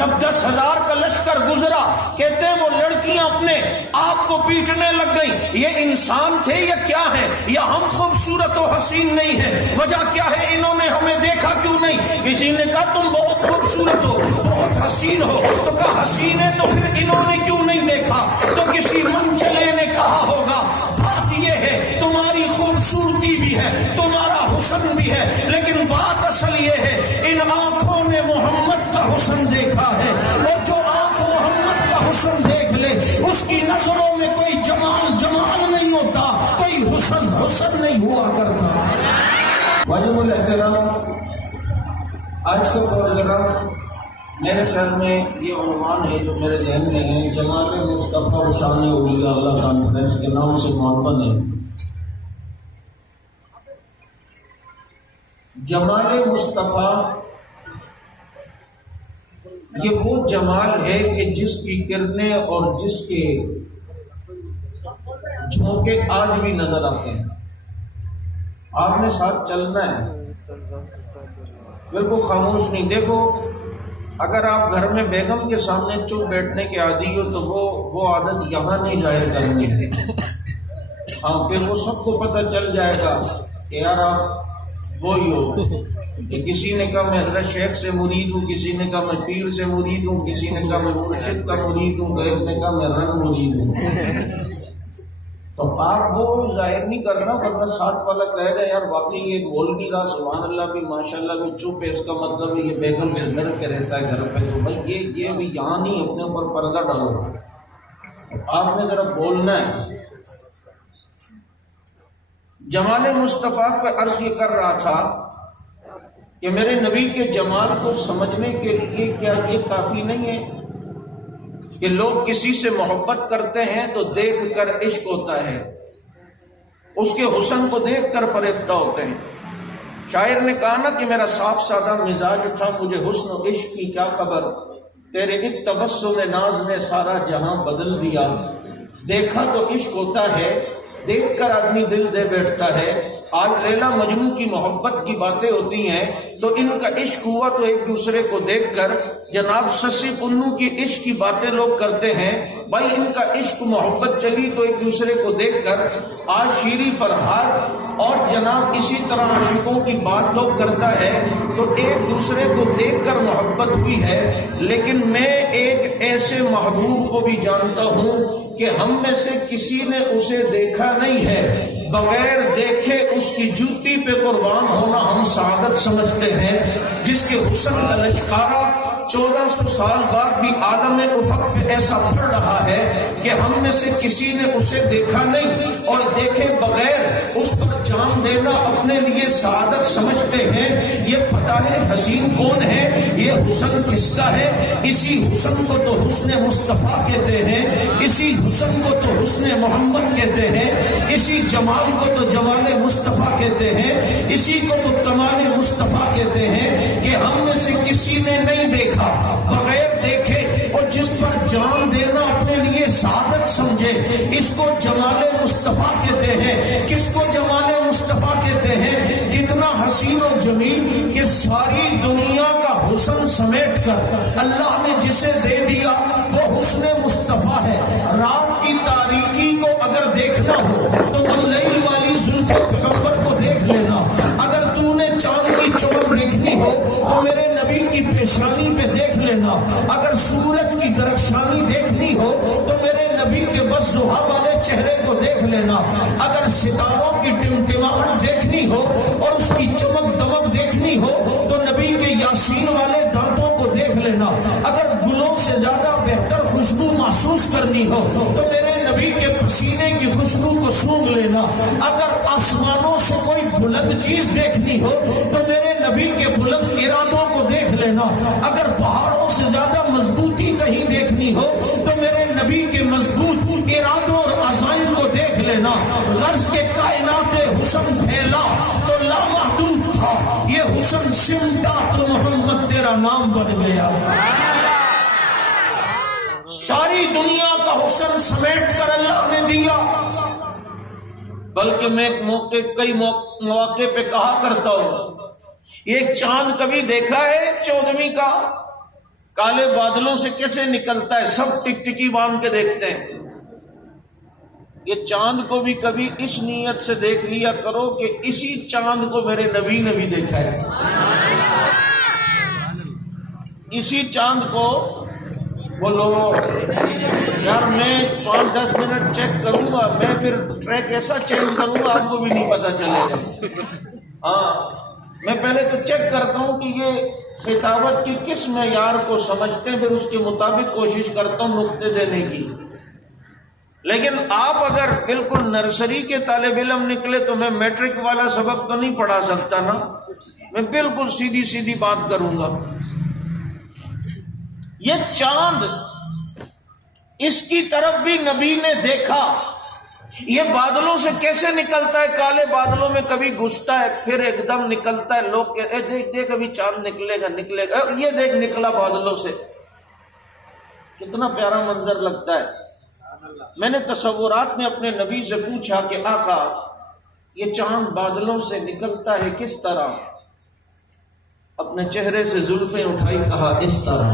جب 10,000 کا لشکر گزرا، کہتے ہیں وہ لڑکیاں اپنے آپ کو پیٹنے لگ گئیں، یہ انسان تھے یا کیا ہے، یا ہم خوبصورت و حسین نہیں ہیں، وجہ کیا ہے، انہوں نے ہمیں دیکھا کیوں نہیں؟ کسی نے کہا تم بہت خوبصورت ہو، بہت حسین ہو، تو کہا حسین ہے تو پھر انہوں نے کیوں نہیں دیکھا؟ تو کسی منچلے نے کہا ہوگا بات یہ ہے تمہاری خوبصورتی بھی ہے، تمہارا حسن بھی ہے، لیکن بات اصل یہ ہے ان آنکھوں نے محمد کا حسن دیکھا ہے، اور جو آنکھ محمد کا حسن دیکھ لے اس کی نظروں میں کوئی جمال جمال نہیں ہوتا، کوئی حسن حسن نہیں ہوا کرتا۔ واجب الاحترام، آج کا پروگرام میرے خیال میں یہ عنوان ہے جو میرے ذہن میں ہے، جمال مصطفیٰ و شان اولیاء اللہ کانفرنس کے نام سے معطل ہے۔ جمال مصطفیٰ یہ وہ جمال ہے کہ جس کی کرنیں اور جس کے جھونکے آج بھی نظر آتے ہیں۔ آپ نے ساتھ چلنا ہے، بالکل خاموش نہیں۔ دیکھو اگر آپ گھر میں بیگم کے سامنے چپ بیٹھنے کے عادی ہو تو وہ عادت یہاں نہیں ظاہر کریں گے، ہاں پھر وہ سب کو پتہ چل جائے گا کہ یار آپ وہی ہو۔ کسی نے کہا میں حضرت شیخ سے مرید ہوں، کسی نے کہا میں پیر سے مرید ہوں، کسی نے کہا میں مرشد کا مرید ہوں، تو ایک نے کہا میں رن مرید ہوں۔ تو آپ وہ ظاہر نہیں کرنا، ورنہ ساتھ والا کہے گا یار واقعی یہ بول نہیں رہا، سبحان اللہ بھی ماشاء اللہ بھی چپ ہے، اس کا مطلب یہ بیگم سے ڈر کے رہتا ہے گھر پہ۔ تو بھائی یہ بھی یہاں نہیں، اپنے اوپر پردہ ڈالو، آپ نے ذرا بولنا ہے۔ جمال مصطفیٰ کا عرض یہ کر رہا تھا کہ میرے نبی کے جمال کو سمجھنے کے لیے کیا یہ کافی نہیں ہے کہ لوگ کسی سے محبت کرتے ہیں تو دیکھ کر عشق ہوتا ہے، اس کے حسن کو دیکھ کر فریفتہ ہوتے ہیں۔ شاعر نے کہا نا کہ میرا صاف سادہ مزاج تھا، مجھے حسن و عشق کی کیا خبر، تیرے ایک تبسم ناز نے سارا جہاں بدل دیا۔ دیکھا تو عشق ہوتا ہے، دیکھ کر آدمی دل دے بیٹھتا ہے۔ آج لیلا مجنوں کی محبت کی باتیں ہوتی ہیں تو ان کا عشق ہوا تو ایک دوسرے کو دیکھ کر، جناب سسی پنو کی عشق کی باتیں لوگ کرتے ہیں، بھائی ان کا عشق محبت چلی تو ایک دوسرے کو دیکھ کر۔ آج شیری فرحات اور جناب اسی طرح عاشقوں کی بات لوگ کرتا ہے تو ایک دوسرے کو دیکھ کر محبت ہوئی ہے۔ لیکن میں ایک ایسے محبوب کو بھی جانتا ہوں کہ ہم میں سے کسی نے اسے دیکھا نہیں ہے، بغیر دیکھے اس کی جوتی پہ قربان ہونا ہم سعادت سمجھتے ہیں، جس کے حسن کا لشکارہ 1400 سال بعد بھی عالم افق پہ ایسا پڑ رہا ہے کہ ہم میں سے کسی نے اسے دیکھا نہیں، اور دیکھے بغیر اس پر جان دینا اپنے لیے سعادت سمجھتے ہیں۔ یہ پتہ ہے حسین کون ہے، یہ حسن کس کا ہے؟ اسی حسن کو تو حسن مصطفیٰ کہتے ہیں، اسی حسن کو تو حسن محمد کہتے ہیں، اسی جمال کو تو جمال مصطفیٰ کہتے ہیں، اسی کو تو کمال مصطفیٰ کہتے ہیں کہ ہم میں سے کسی نے نہیں دیکھا بغیر دیکھے، اور جس پر جان دینا اپنے لیے سعادت سمجھے، اس کو جمال مصطفیٰ کہتے ہیں۔ کس کو جمال مصطفیٰ کہتے ہیں؟ کتنا حسین و جمیل کہ ساری دنیا کا حسن سمیٹ کر اللہ نے جسے دے دیا وہ حسن مصطفیٰ ہے۔ رات کی تاریکی کو اگر دیکھنا ہو تو اللیل والی زلف پیغمبر کو دیکھ لینا، اگر تو نے چاند کی چمک دیکھنی ہو تو میرے نبی کی پیشانی پہ دیکھ لینا، اگر سورج کی درخشانی دیکھنی ہو تو میرے نبی کے والضحیٰ والے چہرے کو دیکھ لینا، اگر ستاروں کی ٹمٹماہٹ دیکھنی ہو اور اس کی چمک دمک دیکھنی ہو تو نبی کے یاسین والے دانتوں کو دیکھ لینا، اگر گلوں سے زیادہ بہتر خوشبو محسوس کرنی ہو تو میرے نبی کے پسینے کی خوشبو کو سونگھ لینا، اگر آسمانوں سے کوئی بلند چیز دیکھنی ہو تو میرے نبی کے بلند ارادوں کو دیکھ لینا، اگر پہاڑوں سے زیادہ مضبوطی کہیں دیکھنی ہو تو میرے نبی کے مضبوط ارادوں اور عزائم کو دیکھ لینا۔ غرض کے کائنات حسن پھیلا تو لامحدود تھا، یہ حسن سمٹا تو محمد تیرا نام بن گیا۔ ساری دنیا کا حسن سمیٹ کر اللہ نے دیا۔ بلکہ میں کئی مواقع پہ کہا کرتا ہوں، ایک چاند کبھی دیکھا ہے 14ویں کا؟ کالے بادلوں سے کیسے نکلتا ہے، سب ٹک ٹکی باندھ کے دیکھتے ہیں۔ یہ چاند کو بھی کبھی اس نیت سے دیکھ لیا کرو کہ اسی چاند کو میرے نبی نے بھی دیکھا ہے، اسی چاند کو۔ بولو یار میں 5-10 منٹ چیک کروں گا، میں پھر ٹریک ایسا چینج کروں گا آپ کو بھی نہیں پتا چلے گا۔ ہاں میں پہلے تو چیک کرتا ہوں کہ یہ خطابت کی کس معیار کو سمجھتے ہیں، پھر اس کے مطابق کوشش کرتا ہوں نقطے دینے کی۔ لیکن آپ اگر بالکل نرسری کے طالب علم نکلے تو میں میٹرک والا سبق تو نہیں پڑھا سکتا نا، میں بالکل سیدھی سیدھی بات کروں گا۔ یہ چاند، اس کی طرف بھی نبی نے دیکھا، یہ بادلوں سے کیسے نکلتا ہے، کالے بادلوں میں کبھی گھستا ہے پھر ایک دم نکلتا ہے، لوگ کہتے ہیں دیکھ دیکھ ابھی چاند نکلے گا نکلے گا، یہ دیکھ نکلا بادلوں سے، کتنا پیارا منظر لگتا ہے۔ میں نے تصورات میں اپنے نبی سے پوچھا کہ آقا یہ چاند بادلوں سے نکلتا ہے کس طرح؟ اپنے چہرے سے زلفیں اٹھائی، کہا اس طرح۔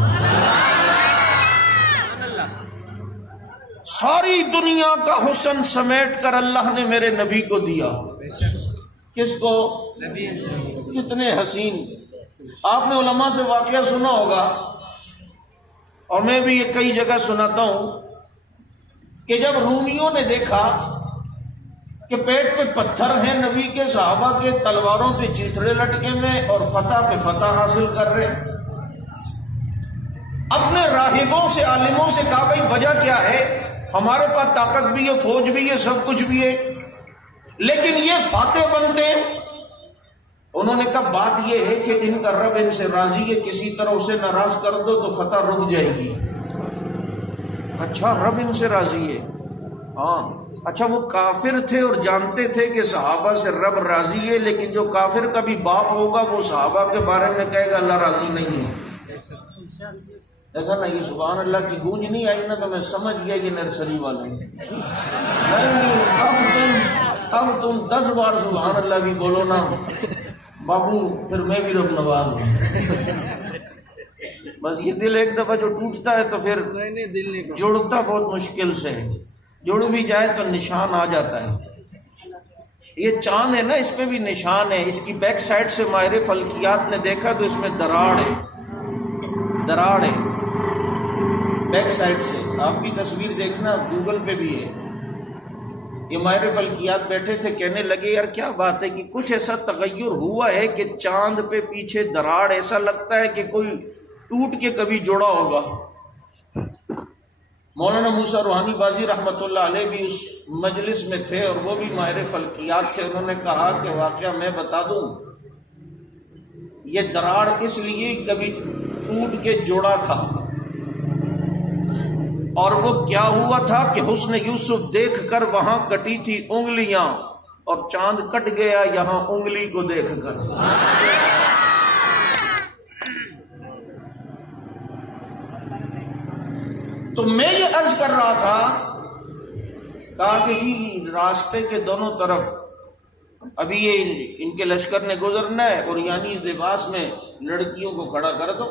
ساری دنیا کا حسن سمیٹ کر اللہ نے میرے نبی کو دیا۔ کس کو؟ کتنے حسین۔ آپ نے علماء سے واقعہ سنا ہوگا، اور میں بھی یہ کئی جگہ سناتا ہوں، کہ جب رومیوں نے دیکھا کہ پیٹ پہ پتھر ہیں نبی کے، صحابہ کے تلواروں پہ چیتڑے لٹکے میں اور فتح پہ فتح حاصل کر رہے ہیں، اپنے راہبوں سے عالموں سے کہا بھائی وجہ کیا ہے؟ ہمارے پاس طاقت بھی ہے، فوج بھی ہے، سب کچھ بھی ہے، لیکن یہ فاتح بنتے ہیں۔ انہوں نے کہا بات یہ ہے کہ ان کا رب ان سے راضی ہے، کسی طرح اسے ناراض کر دو تو فتح رک جائے گی۔ اچھا رب ان سے راضی ہے؟ ہاں۔ اچھا وہ کافر تھے اور جانتے تھے کہ صحابہ سے رب راضی ہے، لیکن جو کافر کا بھی باپ ہوگا وہ صحابہ کے بارے میں کہے گا اللہ راضی نہیں ہے۔ دیکھا نا یہ سبحان اللہ کی گونج نہیں آئی نا، تو میں سمجھ گیا یہ نرسری والے نہیں۔ اب تم 10 بار سبحان اللہ بھی بولو نا بابو، پھر میں بھی رب نواز ہوں۔ بس یہ دل ایک دفعہ جو ٹوٹتا ہے تو پھر جوڑتا بہت مشکل سے ہے، جوڑ بھی جائے تو نشان آ جاتا ہے۔ یہ چاند ہے نا، اس پہ بھی نشان ہے۔ اس کی بیک سائڈ سے ماہر فلکیات نے دیکھا تو اس میں دراڑ ہے، دراڑ ہے بیک سائڈ سے۔ آپ کی تصویر دیکھنا گوگل پہ بھی ہے۔ یہ ماہر فلکیات بیٹھے تھے، کہنے لگے یار کیا بات ہے کہ کچھ ایسا تغیر ہوا ہے کہ چاند پہ پیچھے دراڑ، ایسا لگتا ہے کہ کوئی ٹوٹ کے کبھی جوڑا ہوگا۔ مولانا موسیٰ روحانی بازی رحمۃ اللہ علیہ بھی اس مجلس میں تھے اور وہ بھی ماہر فلکیات تھے۔ انہوں نے کہا کہ واقعہ میں بتا دوں، یہ دراڑ اس لیے کبھی ٹوٹ کے جوڑا تھا، اور وہ کیا ہوا تھا کہ حسن یوسف دیکھ کر وہاں کٹی تھی انگلیاں، اور چاند کٹ گیا یہاں انگلی کو دیکھ کر۔ تو میں یہ عرض کر رہا تھا، کہا کہ یہ راستے کے دونوں طرف ابھی یہ ان کے لشکر نے گزرنا ہے، اور یعنی لباس میں لڑکیوں کو کھڑا کر دو،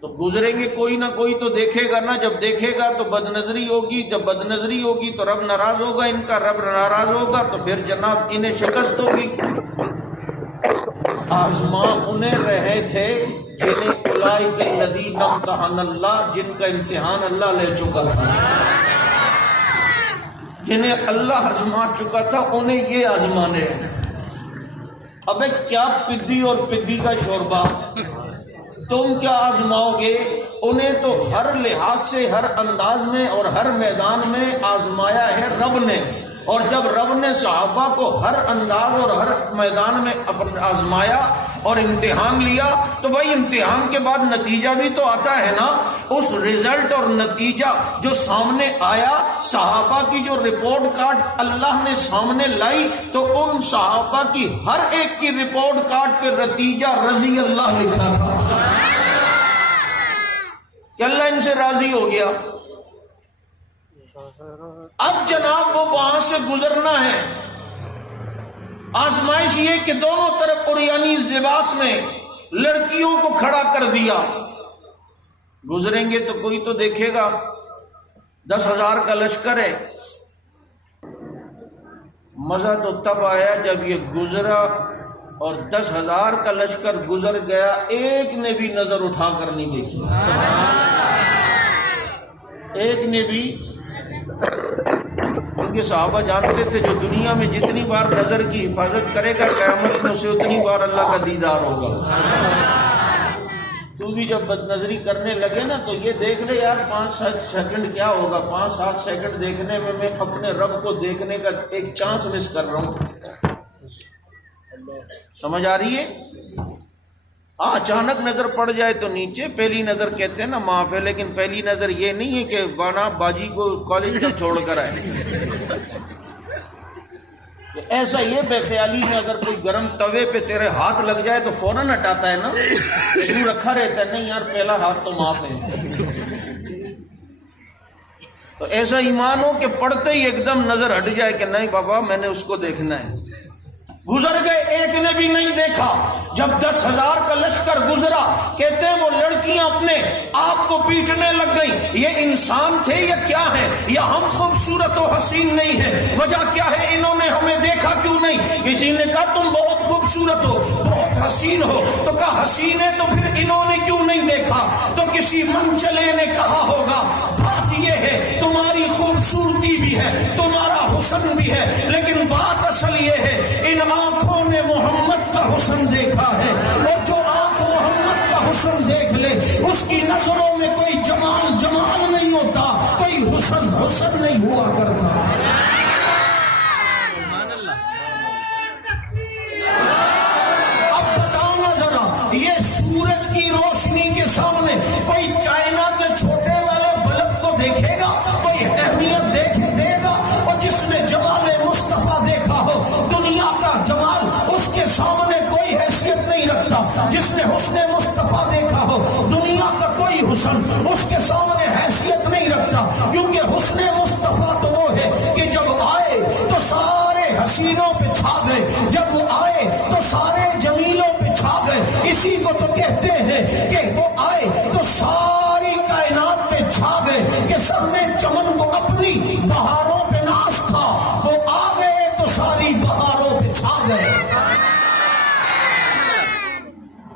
تو گزریں گے کوئی نہ کوئی تو دیکھے گا نا، جب دیکھے گا تو بد نظری ہوگی، جب بد نظری ہوگی تو رب ناراض ہوگا، ان کا رب ناراض ہوگا تو پھر جناب انہیں شکست ہوگی۔ آزما انہیں رہے تھے جنہیں اولئک الذین امتحن اللہ، جن کا امتحان اللہ لے چکا تھا، جنہیں اللہ آزما چکا تھا انہیں یہ آزمانے۔ ابے کیا پدی اور پدی کا شوربہ، تم کیا آزماؤ گے؟ انہیں تو ہر لحاظ سے، ہر انداز میں اور ہر میدان میں آزمایا ہے رب نے، اور جب رب نے صحابہ کو ہر انداز اور ہر میدان میں آزمایا اور امتحان لیا تو بھائی امتحان کے بعد نتیجہ بھی تو آتا ہے نا۔ اس رزلٹ اور نتیجہ جو سامنے آیا، صحابہ کی جو رپورٹ کارڈ اللہ نے سامنے لائی، تو ان صحابہ کی ہر ایک کی رپورٹ کارڈ پہ نتیجہ رضی اللہ لکھا تھا کہ اللہ ان سے راضی ہو گیا۔ اب جناب وہ وہاں سے گزرنا ہے، آزمائش یہ کہ دونوں طرف عریانی لباس میں لڑکیوں کو کھڑا کر دیا، گزریں گے تو کوئی تو دیکھے گا، 10,000 کا لشکر ہے۔ مزہ تو تب آیا جب یہ گزرا اور 10,000 کا لشکر گزر گیا، ایک نے بھی نظر اٹھا کر نہیں دیکھی، ایک نے بھی۔ کیونکہ صحابہ جانتے تھے جو دنیا میں جتنی بار نظر کی حفاظت کرے گا، قیامت میں اسے اتنی بار اللہ کا دیدار ہوگا۔ تو بھی جب بد نظری کرنے لگے نا تو یہ دیکھ لے یار 5-7 سیکنڈ کیا ہوگا، 5-7 سیکنڈ دیکھنے میں میں اپنے رب کو دیکھنے کا ایک چانس مس کر رہا ہوں۔ سمجھ آ رہی ہے؟ ہاں، اچانک نظر پڑ جائے تو نیچے، پہلی نظر کہتے ہیں نا معاف ہے، لیکن پہلی نظر یہ نہیں ہے کہ بانا باجی کو کالج کا چھوڑ کر آئے۔ ایسا یہ بے خیالی میں اگر کوئی گرم توے پہ تیرے ہاتھ لگ جائے تو فوراً ہٹاتا ہے نا، یوں رکھا رہتا ہے، نہیں یار پہلا ہاتھ تو معاف ہے۔ تو ایسا ایمان ہو کہ پڑھتے ہی ایک دم نظر ہٹ جائے کہ نہیں بابا میں نے اس کو دیکھنا ہے۔ گزر گئے، ایک نے بھی نہیں دیکھا۔ جب 10,000 کا لشکر گزرا، کہتے ہیں وہ لڑکیاں اپنے آپ کو پیٹنے لگ گئیں، یہ انسان تھے یا کیا ہے، یا ہم خوبصورت و حسین نہیں ہیں، وجہ کیا ہے انہوں نے ہمیں دیکھا کیوں نہیں؟ کسی نے کہا تم بہت خوبصورت ہو، بہت حسین ہو، تو کہا حسین ہے تو پھر انہوں نے کیوں نہیں دیکھا؟ تو کسی منچلے نے کہا ہوگا بات یہ ہے تمہاری خوبصورتی بھی ہے، تمہارا حسن بھی ہے، لیکن بات اصل یہ ہے ان آنکھوں نے محمد کا حسن دیکھا ہے، اور جو آنکھ محمد کا حسن دیکھ لے اس کی نظروں میں کوئی جمال جمال نہیں ہوتا، کوئی حسن حسن نہیں ہوا کرتا۔ اب بتانا ذرا، یہ سورج کی روشنی کے سامنے کوئی چائنا کے چھوٹے والے بلب کو دیکھے گا؟ کوئی اہمیت دے گا؟ اور جس نے جمال مصطفیٰ دیکھا ہو، دنیا کا جمال اس کے سامنے کوئی حیثیت نہیں رکھتا۔ جس نے حسن مصطفیٰ دیکھا ہو، دنیا کا کوئی حسن اس کے سامنے حیثیت نہیں رکھتا، کیونکہ حسن مصطفیٰ تو وہ ہے کہ جب آئے تو سارے حسینوں پہ چھا گئے، جب وہ آئے تو سارے جمیلوں پہ چھا گئے۔ اسی کو تو کہتے ہیں کہ وہ آئے تو ساری کائنات پہ چھا گئے، کہ سب نے چمن کو اپنی بہاروں پہ ناز تھا، وہ آ گئے تو ساری بہاروں پہ چھا گئے۔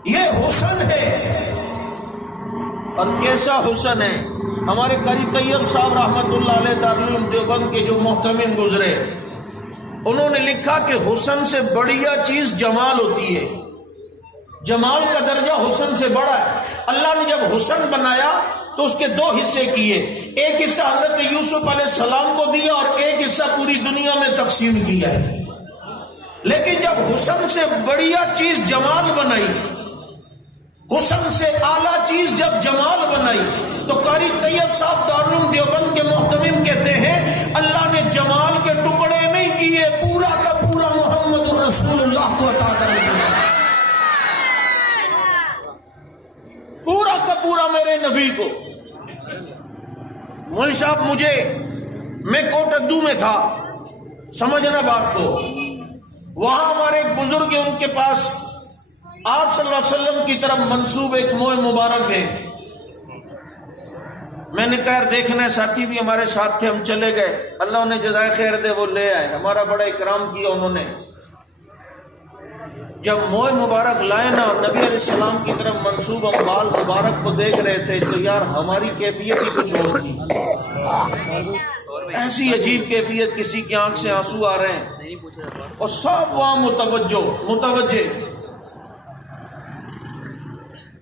یہ حسن ہے، اور کیسا حسن ہے۔ ہمارے قاری طیب صاحب رحمت اللہ علیہ دارالعلوم دیوبند کے جو محتمم گزرے، انہوں نے لکھا کہ حسن سے بڑیا چیز جمال ہوتی ہے، جمال کا درجہ حسن سے بڑا ہے۔ اللہ نے جب حسن بنایا تو اس کے 2 حصے کیے، ایک حصہ حضرت یوسف علیہ السلام کو دیا اور ایک حصہ پوری دنیا میں تقسیم کیا ہے۔ لیکن جب حسن سے بڑیا چیز جمال بنائی، حسن سے اعلیٰ چیز جب جمال بنائی، تو قاری طیب صاحب دارالعلوم دیوبند کے محتمم کہتے ہیں اللہ نے جمال کے ٹکڑے نہیں کیے، پورا کا پورا محمد الرسول اللہ کو عطا کر دیا، پورا کا پورا میرے نبی کو۔ مول صاحب میں کوٹ ادو میں تھا، سمجھنا بات کو، وہاں ہمارے ایک بزرگ ہیں، ان کے پاس آپ صلی اللہ علیہ وسلم کی طرف منسوب ایک موئے مبارک ہے۔ میں نے کہا دیکھنا ہے، ساتھی بھی ہمارے ساتھ تھے، ہم چلے گئے، اللہ انہیں جزائے خیر دے، وہ لے آئے، ہمارا بڑا اکرام کیا انہوں نے۔ جب موئے مبارک لائے نا، نبی علیہ السلام کی طرف منسوب ہم بال مبارک کو دیکھ رہے تھے، تو یار ہماری کیفیت ہی کچھ اور تھی، ایسی عجیب کیفیت، کسی کی آنکھ سے آنسو آ رہے ہیں، اور سب وہاں متوجہ۔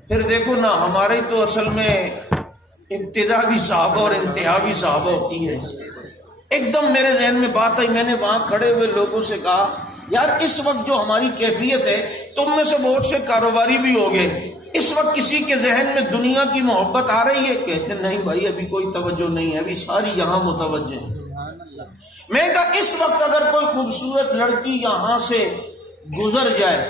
پھر دیکھو نا، ہمارے تو اصل میں ابتدا بھی صحابہ اور انتہا بھی صحابہ ہوتی ہے۔ ایک دم میرے ذہن میں بات آئی، میں نے وہاں کھڑے ہوئے لوگوں سے کہا یار اس وقت جو ہماری کیفیت ہے، تم میں سے بہت سے کاروباری بھی ہو گئے، اس وقت کسی کے ذہن میں دنیا کی محبت آ رہی ہے؟ کہتے نہیں بھائی ابھی کوئی توجہ نہیں ہے، ابھی ساری یہاں متوجہ ہے۔ میں کہا اس وقت اگر کوئی خوبصورت لڑکی یہاں سے گزر جائے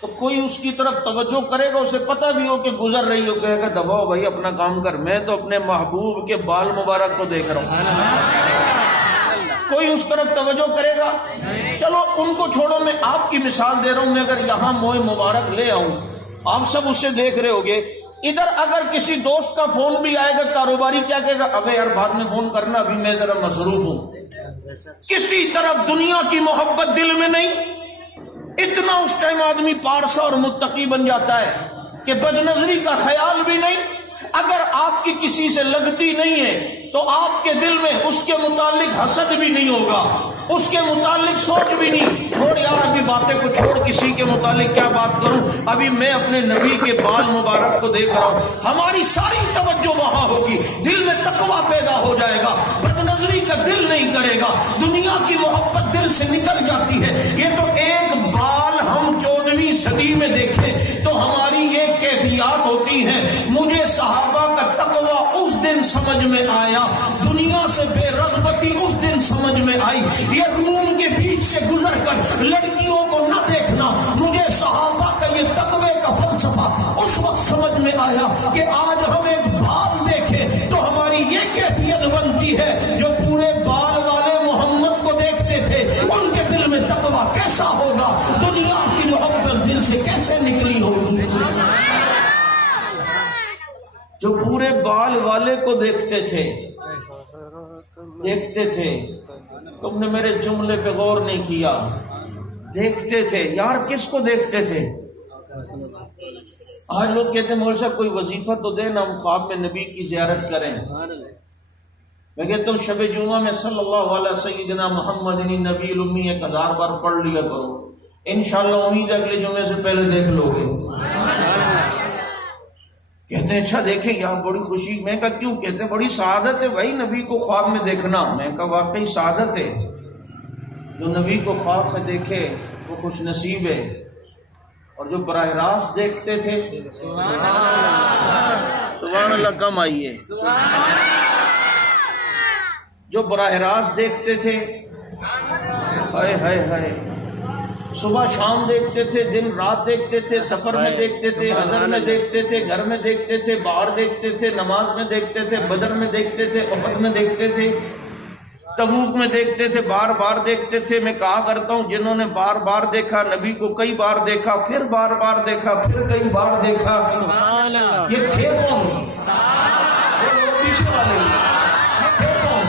تو کوئی اس کی طرف توجہ کرے گا؟ اسے پتہ بھی ہو کہ گزر رہی ہو، کہے گا دباؤ بھائی اپنا کام کر، میں تو اپنے محبوب کے بال مبارک کو دیکھ رہا ہوں۔ کوئی اس طرف توجہ کرے گا؟ چلو ان کو چھوڑو، میں آپ کی مثال دے رہا ہوں، میں اگر یہاں موئے مبارک لے آؤں، آپ سب اسے دیکھ رہے ہوگے، ادھر اگر کسی دوست کا فون بھی آئے گا کاروباری کیا کہے گا، ابے یار بعد میں فون کرنا، ابھی میں ذرا مصروف ہوں۔ کسی طرف دنیا کی محبت دل میں نہیں۔ اتنا اس ٹائم آدمی پارسا اور متقی بن جاتا ہے کہ بدنظری کا خیال بھی نہیں۔ اگر آپ کی کسی سے لگتی نہیں ہے تو آپ کے دل میں اس کے متعلق حسد بھی نہیں ہوگا، اس کے متعلق سوچ بھی نہیں، چھوڑ یار ابھی باتیں کو چھوڑ، کسی کے متعلق کیا بات کروں، ابھی میں اپنے نبی کے بال مبارک کو دیکھ رہا ہوں۔ ہماری ساری توجہ وہاں ہوگی، دل میں تقویٰ پیدا ہو جائے گا، بدنظری کا دل نہیں کرے گا، دنیا کی محبت دل سے نکل جاتی ہے۔ یہ تو ایک بال ہم 14ویں صدی میں دیکھیں تو ہماری یہ کیفیات ہوتی ہیں۔ مجھے صحابہ کا تقویٰ اس دن سمجھ میں آیا، دنیا سے بے رغبتی اس دن سمجھ میں آئی۔ یہ روم کے بیچ سے گزر کر لڑکیوں کو نہ دیکھنا، مجھے صحابہ کا یہ تقوی کا فلسفہ اس وقت سمجھ میں آیا کہ آج ہم ایک بال دیکھیں تو ہماری یہ کیفیت بنتی ہے۔ جو پورے بال والے محمد کو دیکھتے تھے ان کے دل میں تقویٰ کیسا ہوگا، دنیا کی محبت دل سے کیسے نکلی ہوگی۔ جو پورے بال والے کو دیکھتے تھے تم نے میرے جملے پہ غور نہیں کیا، دیکھتے تھے یار، کس کو دیکھتے تھے؟ آج لوگ کہتے ہیں مولوی صاحب کوئی وظیفہ تو دے نا، ہم خواب میں نبی کی زیارت کریں۔ میں کہتا ہوں شب جمعہ میں صلی اللہ علیہ سیدنا محمد نبی الامی 1000 بار پڑھ لیا کرو، انشاءاللہ امید اگلے جمعے سے پہلے دیکھ لو گے۔ کہتے ہیں اچھا دیکھیں یار بڑی خوشی۔ میں کہا کیوں؟ کہتے ہیں بڑی سعادت ہے بھائی نبی کو خواب میں دیکھنا۔ میں کہا واقعی سعادت ہے، جو نبی کو خواب میں دیکھے وہ خوش نصیب ہے۔ اور جو براہ راست دیکھتے تھے، سبحان اللہ کم آئیے، جو براہ راست دیکھتے تھے، ہائے ہائے ہائے، صبح شام دیکھتے تھے، دن رات دیکھتے تھے، سفر میں دیکھتے تھے، حضر میں دیکھتے تھے، گھر میں دیکھتے تھے، باہر دیکھتے تھے، نماز میں دیکھتے تھے، بدر میں دیکھتے تھے، احد میں دیکھتے تھے، تبوک میں دیکھتے تھے، بار بار دیکھتے تھے۔ میں کہا کرتا ہوں جنہوں نے بار بار دیکھا، نبی کو کئی بار دیکھا، پھر بار بار دیکھا، پھر کئی بار دیکھا، یہ تھے کون؟ پیچھے والے یہ تھے کون؟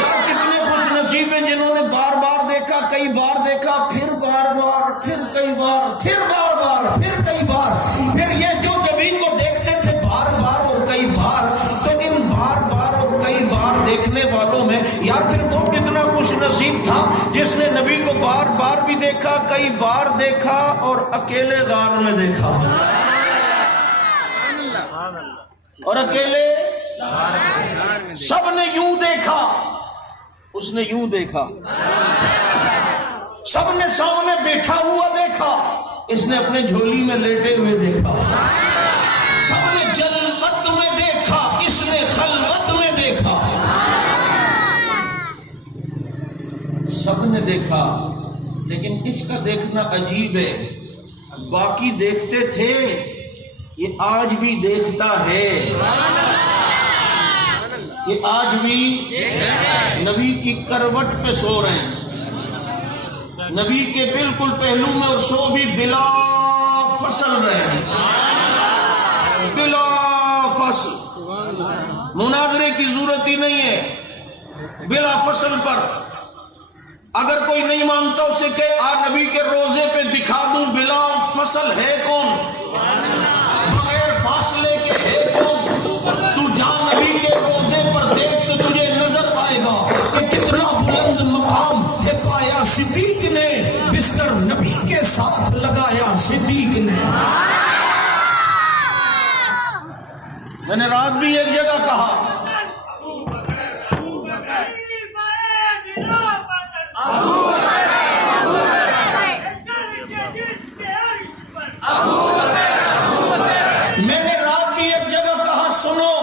یار کتنے خوش نصیب ہیں جنہوں نے بار بار دیکھا، کئی بار دیکھا، پھر بار بار، پھر کئی بار، پھر بار بار، پھر کئی بار۔ پھر یہ جو نبی کو دیکھتے تھے بار بار اور کئی بار، تو ان بار بار اور کئی بار دیکھنے والوں میں یار پھر وہ کتنا خوش نصیب تھا جس نے نبی کو بار بار بھی دیکھا، کئی بار دیکھا اور اکیلے غار میں دیکھا، اور اکیلے سب نے یوں دیکھا، اس نے یوں دیکھا، سب نے سامنے بیٹھا ہوا دیکھا، اس نے اپنے جھولی میں لیٹے ہوئے دیکھا، سب نے جلوت میں دیکھا، اس نے خلوت میں دیکھا، سب نے دیکھا، لیکن اس کا دیکھنا عجیب ہے۔ باقی دیکھتے تھے، یہ آج بھی دیکھتا ہے، یہ آج بھی نبی کی کروٹ پہ سو رہے ہیں، نبی کے بالکل پہلو میں، اور سو بھی بلا فصل رہے ہیں، بلا فصل، مناظرے کی ضرورت ہی نہیں ہے، بلا فصل پر۔ اگر کوئی نہیں مانتا اسے کہ نبی کے روزے پہ دکھا دوں بلا فصل ہے کون، بغیر فاصلے کے ہے کون؟ تو جا نبی کے روزے پر دیکھ تو تجھے نظر آئے گا کہ کتنا بلند مقام ہے پایا صدیق نے، بستر نبی کے ساتھ لگایا صدیق نے۔ میں نے رات بھی ایک جگہ کہا، میں نے رات بھی ایک جگہ کہا سنو،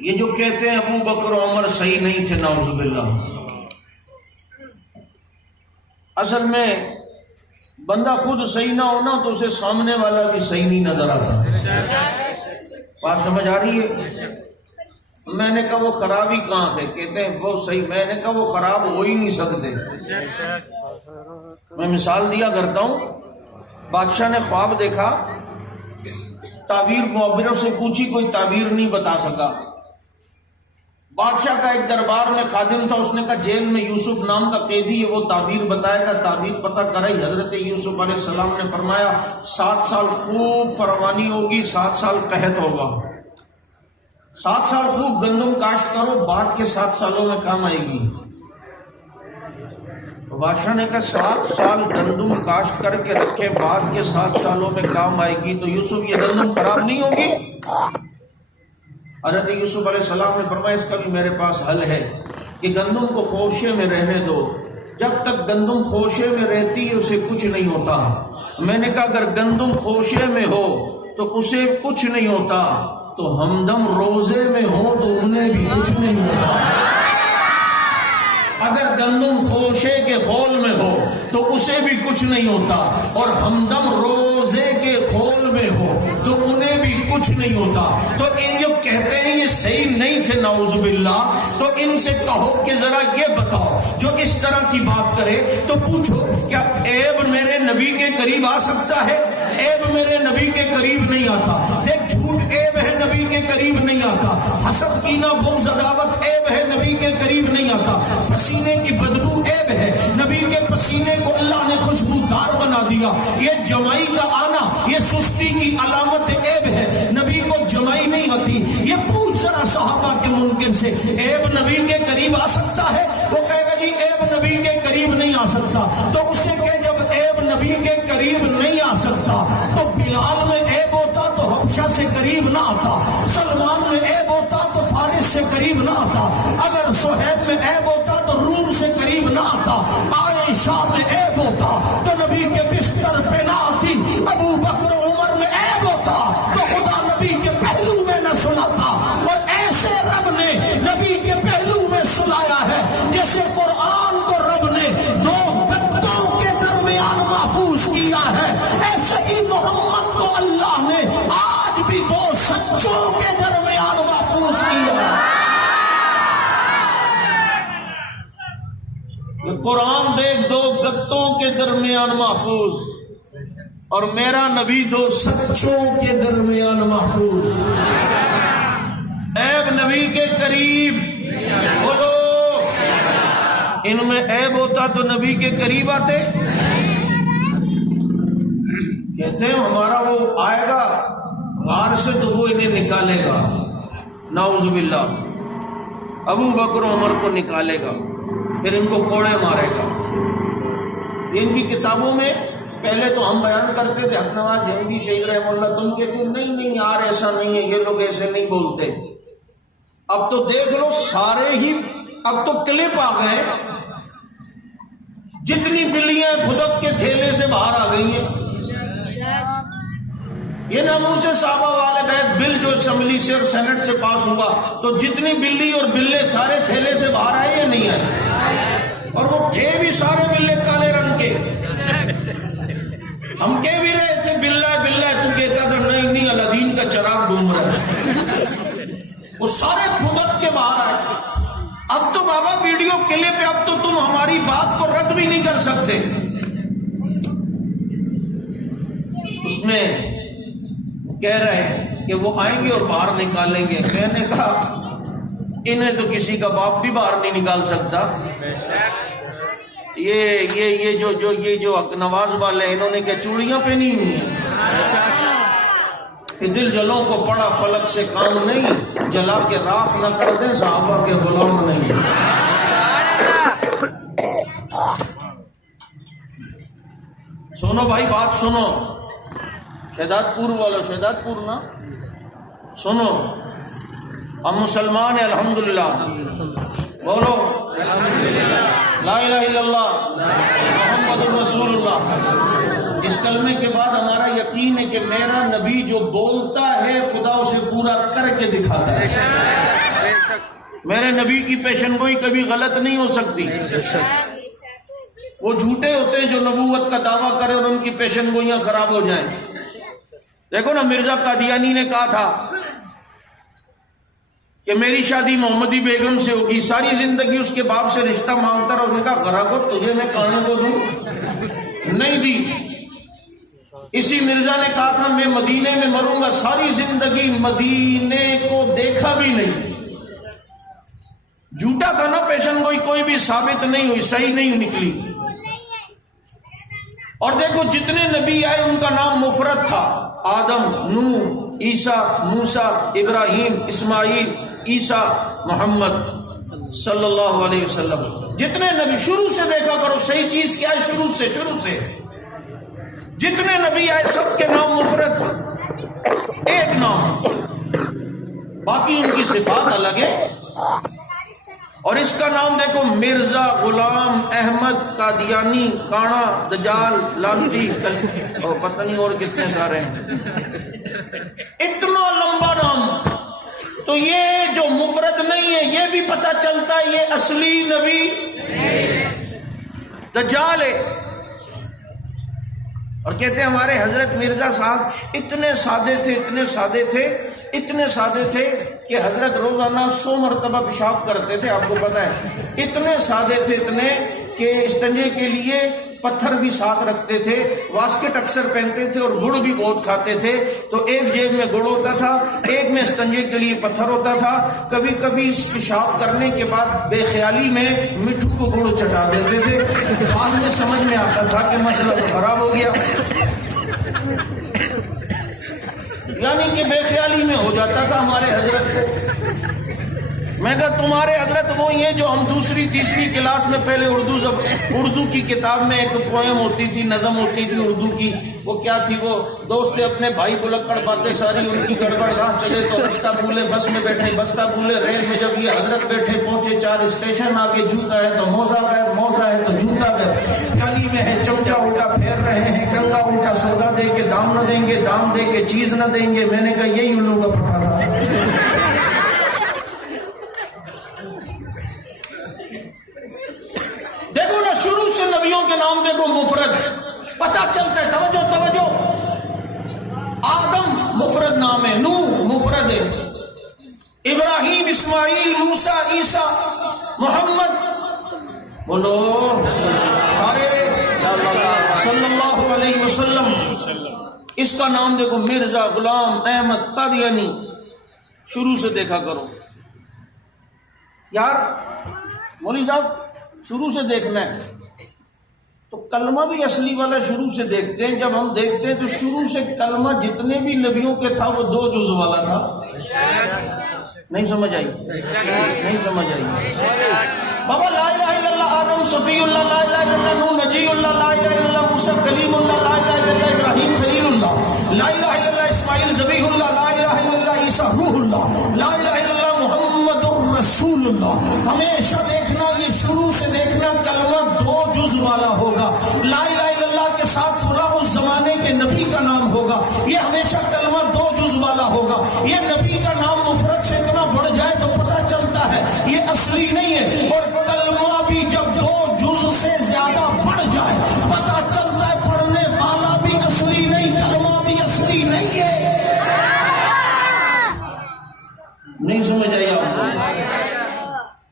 یہ جو کہتے ہیں ابو بکر و عمر صحیح نہیں تھے، نعوذ باللہ، اصل میں بندہ خود صحیح نہ ہونا تو اسے سامنے والا بھی صحیح نہیں نظر آتا۔ بات سمجھ آ رہی ہے؟ میں نے کہا وہ خرابی کہاں سے؟ کہتے ہیں وہ صحیح۔ میں نے کہا وہ خراب ہو ہی نہیں سکتے۔ میں مثال دیا کرتا ہوں، بادشاہ نے خواب دیکھا، تعبیر معبروں سے پوچھی، کوئی تعبیر نہیں بتا سکا۔ بادشاہ کا ایک دربار میں خادم تھا، اس نے کہا جیل میں یوسف نام کا قیدی ہے، وہ تعبیر بتائے گا، تعبیر پتہ کرائی۔ حضرت یوسف علیہ السلام نے فرمایا 7 سال خوب فروانی ہوگی، 7 سال قحط ہوگا، 7 سال خوب گندم کاشت کرو، بعد کے 7 سالوں میں کام آئے گی۔ تو بادشاہ نے کہا 7 سال گندم کاشت کر کے رکھے، بعد کے 7 سالوں میں کام آئے گی، تو یوسف یہ گندم خراب نہیں ہوگی؟ حضرت یوسف علیہ السلام نے فرمایا اس کا بھی میرے پاس حل ہے کہ گندم کو خوشے میں رہنے دو، جب تک گندم خوشے میں رہتی ہے اسے کچھ نہیں ہوتا۔ میں نے کہا اگر گندم خوشے میں ہو تو اسے کچھ نہیں ہوتا، تو ہمدم روزے میں ہو تو انہیں بھی کچھ نہیں ہوتا۔ اگر گندم خوشے کے خول میں ہو تو اسے بھی کچھ نہیں ہوتا، اور ہمدم روزے کے خول میں ہو تو انہیں بھی کچھ نہیں ہوتا۔ تو یہ جو کہتے ہیں یہ صحیح نہیں تھے نعوذ باللہ، تو ان سے کہو کہ ذرا یہ بتاؤ، جو اس طرح کی بات کرے تو پوچھو کیا عیب میرے نبی کے قریب آ سکتا ہے؟ عیب میرے نبی کے قریب نہیں آتا۔ ایک جھوٹ عیب ہے، نبی کے قریب نہیں آتا۔ حسد کینہ بغض عداوت عیب ہے، نبی کے قریب نہیں آتا۔ پسینے کی بدبو عیب ہے، نبی کے پسینے کو اللہ نے خوشبودار بنا دیا۔ یہ جمائی کا آنا یہ سستی کی علامت عیب ہے، نبی کو جمائی نہیں آتی۔ یہ پوچھ ذرا صحابہ کے منکر سے، عیب نبی کے قریب آ سکتا ہے؟ وہ کہے گا جی عیب نبی کے قریب نہیں آ سکتا۔ تو اسے کہ جب عیب نبی کے قریب نہیں آ سکتا تو بلال میں عیب ہوتا تو حبشہ سے قریب نہ آتا، سلمان میں عیب ہوتا تو فارس سے قریب نہ آتا، اگر صہیب میں عیب ہوتا تو روم سے قریب نہ آتا، عائشہ میں عیب ہوتا تو نبی کے بستر پہ نہ آتی، ابو بکر عمر میں عیب ہوتا تو خدا نبی کے پہلو میں نہ سلاتا۔ اور ایسے رب نے نبی کے پہلو میں سلایا ہے جیسے قرآن کو رب نے 2 گدوں کے درمیان محفوظ کیا ہے، ایسے ہی محمد کو اللہ نے آج بھی 2 سچوں کے درمیان محفوظ کیا ہے۔ قرآن دیکھ 2 گتوں کے درمیان محفوظ، اور میرا نبی 2 سچوں کے درمیان محفوظ۔ عیب نبی کے قریب بولو، ان میں عیب ہوتا تو نبی کے قریب آتے؟ کہتے ہیں ہمارا وہ آئے گا غار سے تو وہ انہیں نکالے گا، نعوذ باللہ، ابو بکر عمر کو نکالے گا، پھر ان کو کوڑے مارے گا۔ ان کی کتابوں میں پہلے تو ہم بیان کرتے تھے، حق نواز جہنگی شہید رحمہ اللہ، تم کہتے نہیں یار ایسا نہیں ہے، یہ لوگ ایسے نہیں بولتے۔ اب تو دیکھ لو سارے ہی، اب تو کلپ آ گئے، جتنی بلیاں خدک کے تھیلے سے باہر آ گئی ہیں۔ یہ ناموس صحابہ والے بیت بل جو اسمبلی سے اور سینٹ سے پاس ہوا، تو جتنی بلی اور بلے سارے تھیلے سے باہر آئے یا نہیں آئے؟ اور وہ تھے بھی سارے بلے کالے رنگ کے۔ ہم کہہ بھی رہے تھے بلّہ بلّہ، تو کہتا تھا نہیں الادین کا چراغ ڈھونڈ رہا ہے۔ وہ سارے پھدک کے باہر آئے۔ اب تو بابا ویڈیو کلپ پہ اب تو تم ہماری بات کو رد بھی نہیں کر سکتے۔ اس میں کہہ رہے ہیں کہ وہ آئیں گے اور باہر نکالیں گے۔ میں نے کہا انہیں تو کسی کا باپ بھی باہر نہیں نکال سکتا۔ یہ جو حق نواز والے انہوں نے کیا چوڑیاں پہنی ہوئی ہیں کہ دل جلوں کو پڑا فلک سے کام نہیں، جلا کے راکھ نہ کر دیں صحابہ کے غلام نہیں۔ سنو بھائی بات سنو، شہداد پور والو، شہداد پور نا سنو، ہم مسلمان ہیں الحمدللہ، بولو لا الہ الا اللہ محمد رسول اللہ۔ اس کلمے کے بعد ہمارا یقین ہے کہ میرا نبی جو بولتا ہے خدا اسے پورا کر کے دکھاتا ہے۔ میرے نبی کی پیشن گوئی کبھی غلط نہیں ہو سکتی۔ وہ جھوٹے ہوتے ہیں جو نبوت کا دعویٰ کرے اور ان کی پیشن گوئیاں خراب ہو جائیں۔ دیکھو نا مرزا قادیانی نے کہا تھا کہ میری شادی محمدی بیگم سے ہوگی، ساری زندگی اس کے باپ سے رشتہ مانگتا رہا، اس نے کہا غرا کو تجھے میں کانے کو دوں، نہیں دی۔ اسی مرزا نے کہا تھا میں مدینے میں مروں گا، ساری زندگی مدینے کو دیکھا بھی نہیں. جھوٹا تھا نا پیشن گوئی، کوئی بھی ثابت نہیں ہوئی، صحیح نہیں نکلی. اور دیکھو جتنے نبی آئے ان کا نام مفرد تھا، آدم، نوح، عیسیٰ، موسیٰ، ابراہیم، اسماعیل، عیسیٰ، محمد صلی اللہ علیہ وسلم. جتنے نبی شروع سے دیکھا کرو صحیح چیز کیا ہے، شروع سے جتنے نبی آئے سب کے نام مفرد تھے، ایک نام، باقی ان کی صفات الگ ہے. اور اس کا نام دیکھو مرزا غلام احمد قادیانی کانا دجال لانتی اور پتہ نہیں اور کتنے سارے ہیں، اتنا لمبا نام. تو یہ جو مفرد نہیں ہے یہ بھی پتہ چلتا ہے یہ اصلی نبی دجال ہے. اور کہتے ہیں ہمارے حضرت مرزا صاحب اتنے سادے تھے کہ حضرت روزانہ 100 مرتبہ پیشاب کرتے تھے. آپ کو پتا ہے اتنے سادے تھے، اتنے کہ استنجے کے لیے پتھر بھی ساتھ رکھتے تھے، واسکٹ اکثر پہنتے تھے اور گڑ بھی بہت کھاتے تھے. تو ایک جیب میں گڑ ہوتا تھا، ایک میں استنجے کے لیے پتھر ہوتا تھا. کبھی کبھی پیشاب کرنے کے بعد بے خیالی میں مٹھو کو گڑ چٹا دیتے تھے. بعد میں سمجھ میں آتا تھا کہ مسئلہ تو خراب ہو گیا، یعنی کہ بے خیالی میں ہو جاتا تھا ہمارے حضرت کو. میں کہا تمہارے حضرت وہی ہیں جو ہم دوسری تیسری کلاس میں پہلے اردو کی کتاب میں ایک پوئم ہوتی تھی، نظم ہوتی تھی اردو کی، وہ کیا تھی، وہ دوست اپنے بھائی بلکڑ باتیں ساری ان کی گڑبڑ، راہ چلے تو رستہ بھولے، بس میں بیٹھے بستہ بھولے، ریل میں جب یہ حضرت بیٹھے پہنچے 4 اسٹیشن آگے، جوتا ہے تو موزہ گئے، موزہ ہے تو جوتا گئے، گلی میں ہے چمچا الٹا پھیر رہے ہیں، کنگا الٹا سودا دے کے دام نہ دیں گے، دام دے کے چیز نہ دیں گے. میں نے کہا یہی الو کا پٹا تھا. دیکھو نا شروع سے نبیوں کے نام دیکھو مفرد، پتہ چلتا ہے. توجہ، آدم مفرد نام ہے، نوح مفرد ہے، ابراہیم، اسماعیل، موسیٰ، عیسیٰ، محمد، بولو سارے صلی اللہ علیہ وسلم. اس کا نام دیکھو مرزا غلام احمد قادیانی، شروع سے دیکھا کرو. یار مولوی صاحب شروع سے دیکھنا ہے تو کلمہ بھی اصلی والا شروع سے دیکھتے ہیں. جب ہم دیکھتے ہیں تو شروع سے کلمہ جتنے بھی نبیوں کے تھا وہ 2 جز والا تھا. نہیں سمجھ آئی؟ بابا لا الہ الا اللہ آدم صفی اللہ، لا الہ الا اللہ نوح نجی اللہ، لا الہ الا اللہ موسیٰ کلیم اللہ، لا الہ الا اللہ ابراہیم خلیل اللہ، لا الہ الا اللہ اسماعیل ذبیح اللہ، لا الہ الا اللہ عیسیٰ روح اللہ، لا الہ الا اللہ محمد رسول اللہ. ہمیشہ دیکھنا یہ شروع سے دیکھنا کلمہ 2 جز والا ہوگا. لا الہ الا اللہ کے ساتھ فلاں اس زمانے کے نبی کا نام ہوگا. یہ ہمیشہ کلمہ 2 جز والا ہوگا. یہ نبی کا نام مفرد سے اتنا بڑھ جائے تو پتہ چلتا ہے یہ اصلی نہیں ہے. اور کلمہ بھی جب 2 جز سے زیادہ بڑھ جائے پتہ چلتا ہے پڑھنے والا بھی اصلی نہیں، کلمہ بھی اصلی نہیں ہے. نہیں سمجھ آئی آپ کو؟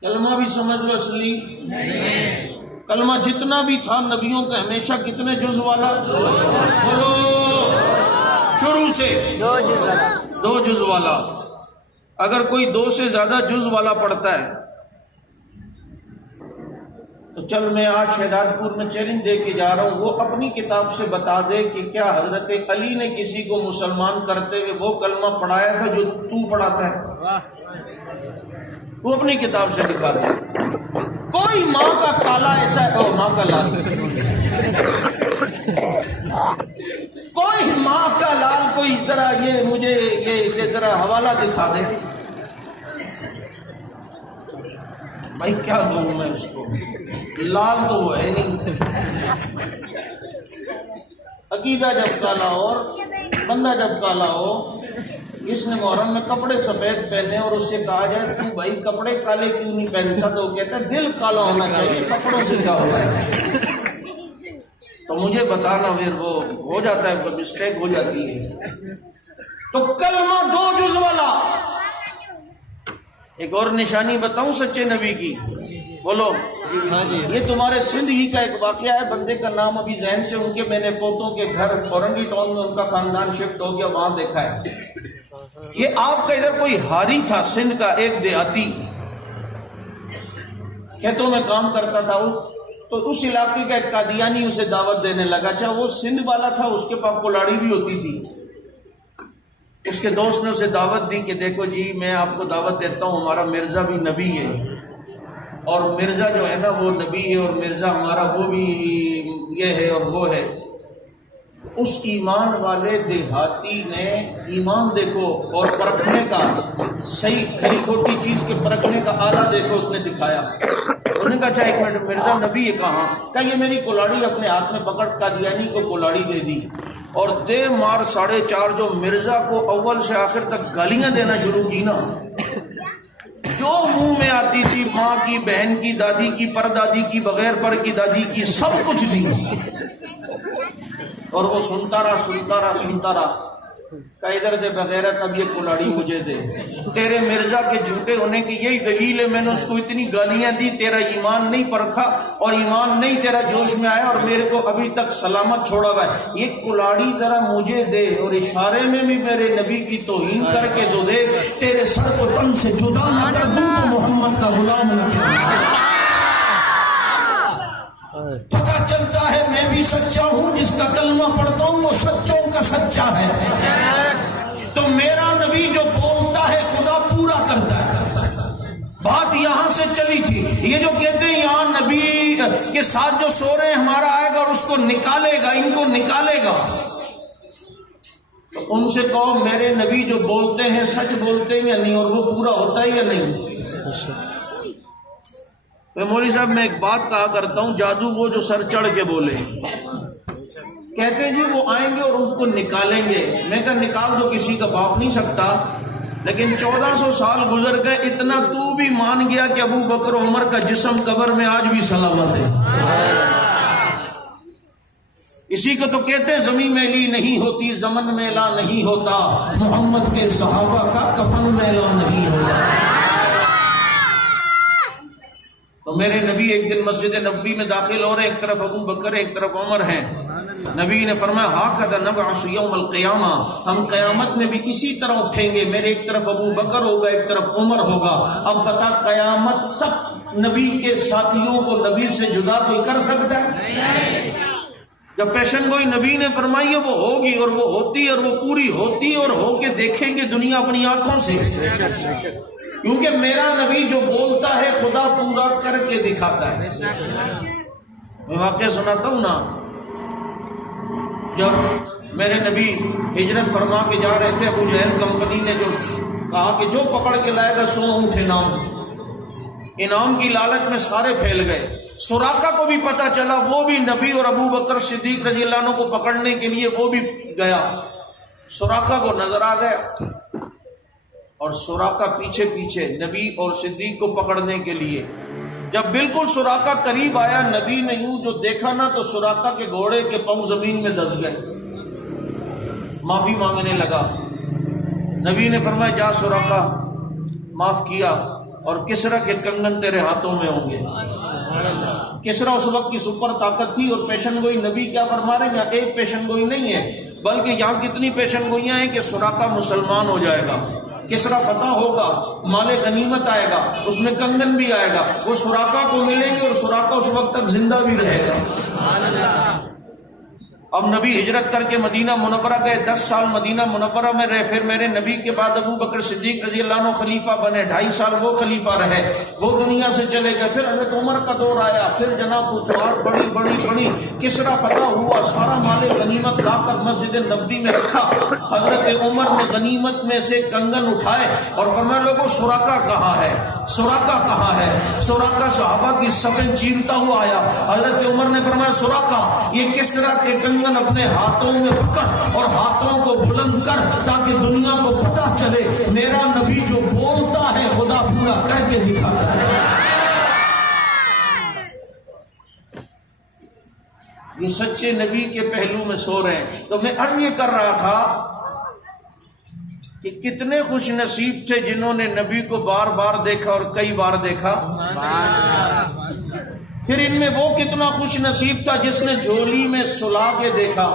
کلمہ بھی سمجھ لو اصلی نہیں. کلمہ جتنا بھی تھا نبیوں کا ہمیشہ کتنے جز والا؟ بولو شروع سے 2 جز والا. اگر کوئی 2 سے زیادہ جز والا پڑھتا ہے تو چل میں آج شہداد پور میں چیلنج دے کے جا رہا ہوں، وہ اپنی کتاب سے بتا دے کہ کیا حضرت علی نے کسی کو مسلمان کرتے ہوئے وہ کلمہ پڑھایا تھا جو تو پڑھاتا ہے. وہ اپنی کتاب سے دکھا دے. کوئی ماں کا کالا ایسا ہے، ماں کا لال، کوئی ماں کا لال، کوئی ذرا یہ مجھے یہ ذرا حوالہ دکھا دے. بھائی کیا دوں میں اس کو، لال تو وہ ہے نہیں. عقیدہ جب کالا ہو اور بندہ جب کالا ہو، اس نے محرم میں کپڑے سفید پہنے اور اس سے کہا جائے تو بھائی کپڑے کالے کیوں نہیں پہنتا، تو وہ کہتا ہے دل کالا ہونا چاہیے، کپڑوں سے کیا ہوتا ہے. تو مجھے بتانا، پھر وہ ہو جاتا ہے، مسٹیک ہو جاتی ہے. تو کلمہ 2 جز والا. ایک اور نشانی بتاؤں سچے نبی کی، بولو ہاں جی یہ تمہارے سندھ ہی کا ایک واقعہ ہے. بندے کا نام ابھی ذہن سے ان کے میں نے پوتوں کے گھر اورنگی ٹاؤن میں ان کا خاندان شفٹ ہو گیا, وہاں دیکھا ہے. یہ آپ کا ادھر کوئی ہاری تھا سندھ کا, ایک دیہاتی کھیتوں میں کام کرتا تھا, تو اس علاقے کا ایک قادیانی اسے دعوت دینے لگا. اچھا وہ سندھ والا تھا, اس کے پاس کلاڑی بھی ہوتی تھی. اس کے دوست نے اسے دعوت دی کہ دیکھو جی میں آپ کو دعوت دیتا ہوں, ہمارا مرزا بھی نبی ہے, اور مرزا جو ہے نا وہ نبی ہے, اور مرزا ہمارا وہ بھی یہ ہے اور وہ ہے. اس ایمان والے دیہاتی نے ایمان دیکھو اور پرکھنے کا, صحیح کھری کھوٹی چیز کے پرکھنے کا آلہ دیکھو اس نے دکھایا. انہوں نے کہا اچھا ایک منٹ, مرزا نبی ہے کہاں؟ کہ یہ میری کلاڑی اپنے ہاتھ میں پکڑ قادیانی کو کلاڑی دے دی, اور دے مار 4.5 جو مرزا کو اول سے آخر تک گالیاں دینا شروع کی نا, جو منہ میں آتی تھی, ماں کی, بہن کی, دادی کی, پردادی کی, بغیر پر کی دادی کی, سب کچھ دی. اور وہ سنتا رہا کہ ادھر دے بغیرت, اب یہ کلاڑی مجھے دے. تیرے مرزا کے جھوٹے ہونے کی یہی دلیل ہے, میں نے اس کو اتنی گالیاں دی, تیرا ایمان نہیں پرکھا اور ایمان نہیں تیرا جوش میں آیا, اور میرے کو ابھی تک سلامت چھوڑا ہوا ہے. یہ کلاڑی ذرا مجھے دے, اور اشارے میں بھی میرے نبی کی توہین کر کے دو دے, تیرے سر کو تن سے جدا نہ کر دوں تو محمد کا غلام نہ کہوں. پتہ چلتا ہے میں بھی سچا ہوں, جس کا کلمہ پڑھتا ہوں وہ سچوں کا سچا ہے. تو میرا نبی جو بولتا ہے خدا پورا کرتا ہے. بات یہاں سے چلی تھی. یہ جو کہتے ہیں یہاں نبی کے ساتھ جو سو رہے ہیں ہمارا آئے گا اور اس کو نکالے گا, ان کو نکالے گا, تو ان سے کہو میرے نبی جو بولتے ہیں سچ بولتے ہیں یا نہیں, اور وہ پورا ہوتا ہے یا نہیں. مولوی صاحب میں ایک بات کہا کرتا ہوں, جادو وہ جو سر چڑھ کے بولے, کہتے ہیں جی وہ آئیں گے اور اس کو نکالیں گے. میں کہا نکال دو, کسی کا باپ نہیں سکتا, لیکن 1400 سال گزر گئے, اتنا تو بھی مان گیا کہ ابو بکر عمر کا جسم قبر میں آج بھی سلامت ہے. اسی کو تو کہتے ہیں زمین میلی نہیں ہوتی, زمن میلا نہیں ہوتا, محمد کے صحابہ کا کفن میلا نہیں ہوتا. تو میرے نبی ایک دن مسجد نبوی میں داخل ہو رہے, ایک طرف ابو بکر ایک طرف عمر ہیں. نبی نے فرمایا ہاکذا نبعث یوم القیامہ, ہم قیامت میں بھی اسی طرح اٹھیں گے, میرے ایک طرف ابو بکر ہوگا ایک طرف عمر ہوگا. اب بتا قیامت سب نبی کے ساتھیوں کو نبی سے جدا کوئی کر سکتا ہے؟ جب پیشن گوئی نبی نے فرمائی ہے وہ ہوگی, اور وہ ہوتی, اور وہ پوری ہوتی, اور ہو کے دیکھیں گے دنیا اپنی آنکھوں سے. کیونکہ میرا نبی جو بولتا ہے خدا پورا کر کے دکھاتا ہے. میں واقعہ سناتا ہوں نا, جب میرے نبی ہجرت فرما کے جا رہے تھے, ابو جہل کمپنی نے جو کہا کہ جو پکڑ کے لائے گا 100 اونٹ انعام کی لالچ میں سارے پھیل گئے. سراقہ کو بھی پتا چلا, وہ بھی نبی اور ابو بکر صدیق رضی اللہ عنہ کو پکڑنے کے لیے وہ بھی گیا. سراقہ کو نظر آ گیا, اور سراقہ پیچھے پیچھے نبی اور صدیق کو پکڑنے کے لیے. جب بالکل سراقہ قریب آیا, نبی نے یوں جو دیکھا نا, تو سراقہ کے گھوڑے کے پاؤں زمین میں دس گئے. معافی مانگنے لگا. نبی نے فرمایا جا سراقہ, معاف کیا, اور کسرا کے کنگن تیرے ہاتھوں میں ہوں گے. کسرا اس وقت کی سپر طاقت تھی, اور پیشن گوئی نبی کیا فرما رہے ہیں, یہاں ایک پیشن گوئی نہیں ہے, بلکہ یہاں کتنی پیشن گوئیاں ہیں کہ سراقہ مسلمان ہو جائے گا, کسرا فتح ہوگا, مال غنیمت آئے گا, اس میں کنگن بھی آئے گا, وہ سراقہ کو ملیں گے, اور سراقہ اس وقت تک زندہ بھی رہے گا. اب نبی ہجرت کر کے مدینہ منورہ گئے, 10 سال مدینہ منورہ میں رہے. پھر میرے نبی کے بعد ابو بکر صدیق رضی اللہ عنہ خلیفہ بنے, 2.5 سال وہ خلیفہ رہے, وہ دنیا سے چلے گئے. پھر حضرت عمر کا دور آیا, پھر جناب فتوحات بڑی, کسرا فتح ہوا, سارا مال غنیمت لا کر مسجد نبوی میں رکھا. حضرت عمر نے غنیمت میں سے کنگن اٹھائے اور فرمایا لوگوں سراقہ کہاں ہے, سراقہ کہاں ہے. سراقہ صحابہ کی صفیں چیرتا ہوا آیا. حضرت عمر نے فرمایا سراقہ یہ کسرا کے کنگن اپنے ہاتھوں میں پکڑ اور ہاتھوں کو بلند کر, تاکہ دنیا کو پتا چلے میرا نبی جو بولتا ہے خدا پورا کر کے دکھاتا ہے. یہ سچے نبی کے پہلو میں سو رہے ہیں. تو میں عرض یہ کر رہا تھا کہ کتنے خوش نصیب تھے جنہوں نے نبی کو بار بار دیکھا اور کئی بار دیکھا. پھر ان میں وہ کتنا خوش نصیب تھا جس نے جھولی میں سلا کے دیکھا.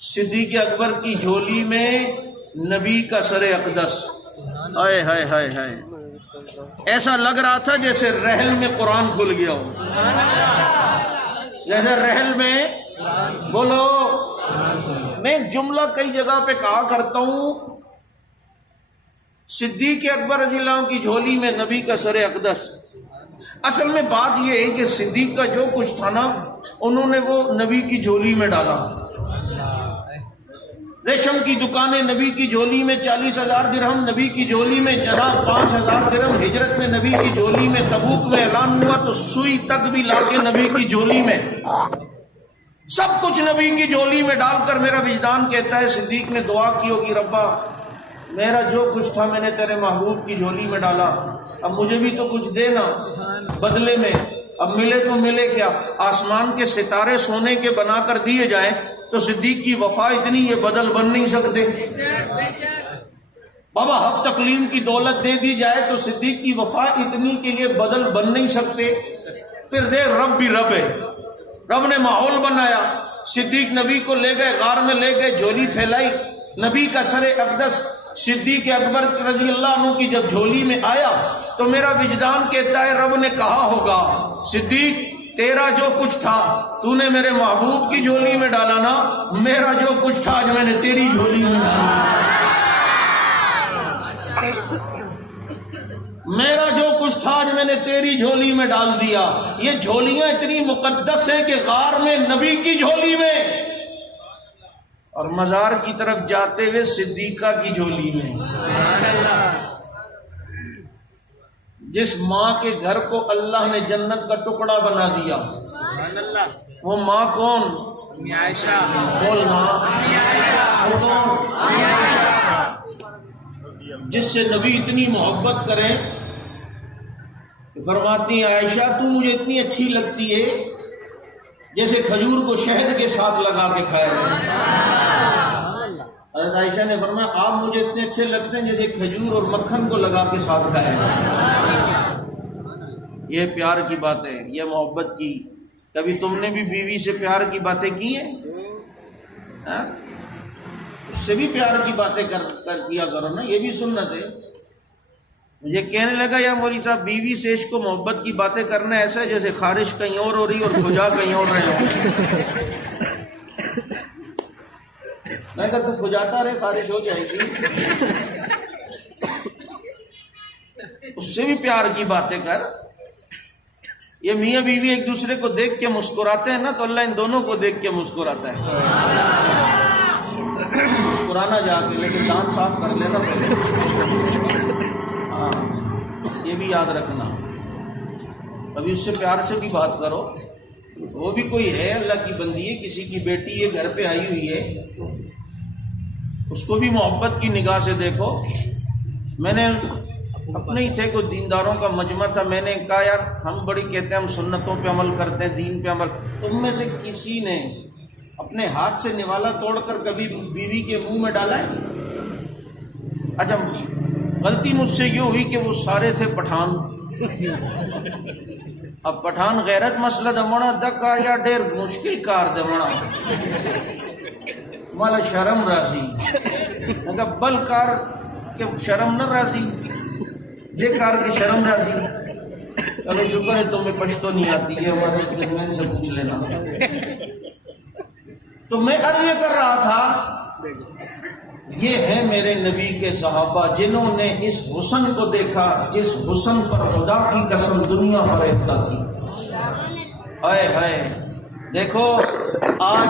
صدیق اکبر کی جھولی میں نبی کا سر اقدس. ہائے ہائے ہائے ہائے، ایسا لگ رہا تھا جیسے رحل میں قرآن کھل گیا ہو. جیسے رحل میں بولو. میں جملہ کئی جگہ پہ کہا کرتا ہوں، صدیق اکبر رضی اللہ عنہ کی جھولی میں نبی کا سر اقدس. اصل میں بات یہ ہے کہ صدیق کا جو کچھ تھا نا انہوں نے وہ نبی کی جھولی میں ڈالا. ریشم کی دکانیں نبی کی جھولی میں، 40,000 درہم نبی کی جھولی میں، جناب 5,000 درہم ہجرت میں نبی کی جھولی میں، تبوک میں اعلان ہوا تو سوئی تک بھی لا کے نبی کی جھولی میں، سب کچھ نبی کی جھولی میں ڈال کر میرا وجدان کہتا ہے صدیق نے دعا کی ہوگی، ربا میرا جو کچھ تھا میں نے تیرے محبوب کی جھولی میں ڈالا، اب مجھے بھی تو کچھ دے نا بدلے میں. اب ملے تو ملے کیا؟ آسمان کے ستارے سونے کے بنا کر دیے جائیں تو صدیق کی وفا اتنی یہ بدل بن نہیں سکتے. بابا ہفت اقلیم کی دولت دے دی جائے تو صدیق کی وفا اتنی کہ یہ بدل بن نہیں سکتے. پھر دے رب بھی رب ہے، رب نے ماحول بنایا. صدیق نبی کو لے گئے، غار میں لے گئے، جھولی پھیلائی، نبی کا سر اقدس صدیق اکبر رضی اللہ عنہ کی جب جھولی میں آیا تو میرا وجدان کہتا ہے رب نے کہا ہوگا صدیق تیرا جو کچھ تھا تو نے میرے محبوب کی جھولی میں ڈالا نا، میرا جو کچھ تھا آج میں نے تیری جھولی میں ڈالا. میرا جو کچھ تھا آج میں نے تیری جھولی میں ڈال دیا. یہ جھولیاں اتنی مقدس ہیں کہ غار میں نبی کی جھولی میں اور مزار کی طرف جاتے ہوئے صدیقہ کی جھولی میں. جس ماں کے گھر کو اللہ نے جنت کا ٹکڑا بنا دیا، وہ ماں کون؟ بولنا. وہ کون؟ جس سے نبی اتنی محبت کریں، فرماتی ہیں عائشہ تو مجھے اتنی اچھی لگتی ہے جیسے کھجور کو شہد کے ساتھ لگا کے کھائے گئے. حضرت عائشہ نے فرمایا آپ مجھے اتنے اچھے لگتے ہیں جیسے کھجور اور مکھن کو لگا کے ساتھ کھائے گئے. یہ پیار کی بات ہے، یہ محبت کی. کبھی تم نے بھی بیوی سے پیار کی باتیں کی ہیں؟ اس سے بھی پیار کی باتیں کیا کرو نا، یہ بھی سنت ہے. مجھے کہنے لگا یا مولوی صاحب بیوی سے عشق و محبت کی باتیں کرنا ایسا ہے جیسے خارش کہیں اور ہو رہی اور کھجا کہیں اور رہے ہو. میں کہا تو کھجاتا رہے خارش ہو جائے گی. اس سے بھی پیار کی باتیں کر. یہ میاں بیوی ایک دوسرے کو دیکھ کے مسکراتے ہیں نا تو اللہ ان دونوں کو دیکھ کے مسکراتا ہے. مسکرانا جا کے لیکن دانت صاف کر لینا پہلے. ہاں یہ بھی یاد رکھنا. ابھی اس سے پیار سے بھی بات کرو. وہ بھی کوئی ہے، اللہ کی بندی ہے، کسی کی بیٹی ہے گھر پہ آئی ہوئی ہے، اس کو بھی محبت کی نگاہ سے دیکھو. میں نے اپنے ہی تھے کوئی دینداروں کا مجمع تھا، میں نے کہا یار ہم بڑی کہتے ہیں ہم سنتوں پہ عمل کرتے ہیں، دین پہ عمل، تم میں سے کسی نے اپنے ہاتھ سے نوالا توڑ کر کبھی بیوی کے منہ میں ڈالا ہے؟ اچھا غلطی مجھ سے یہ ہوئی کہ وہ سارے تھے پٹھان. اب پٹھان غیرت مسئلہ دمونا دکار یا ڈیر مشکل کار دمونا مالا شرم راضی اگر بل کار کہ شرم نہ راضی دے کار کے شرم راضی. چلو شکر ہے تمہیں پشتو نہیں آتی ہے، ہمارے میں سے پوچھ لینا. تو میں عرض یہ کر رہا تھا یہ ہے میرے نبی کے صحابہ جنہوں نے اس حسن کو دیکھا جس حسن پر خدا کی قسم دنیا فریفتہ تھی. ہائے ہائے دیکھو آج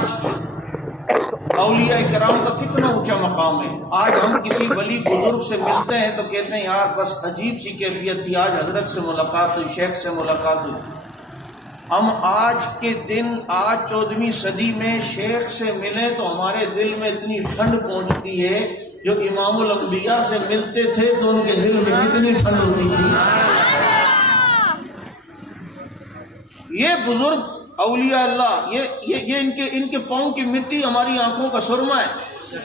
اولیاء کرام کا کتنا اونچا مقام ہے. آج ہم کسی ولی بزرگ سے ملتے ہیں تو کہتے ہیں یار بس عجیب سی کیفیت تھی، آج حضرت سے ملاقات ہوئی، شیخ سے ملاقات ہوئی. ہم آج کے دن آج 14ویں صدی میں شیخ سے ملیں تو ہمارے دل میں اتنی ٹھنڈ پہنچتی ہے. جو امام الانبیاء سے ملتے تھے تو ان کے دل میں کتنی ٹھنڈ ہوتی تھی. یہ بزرگ اولیاء اللہ یہ ان کے پاؤں کی مٹی ہماری آنکھوں کا سرما ہے.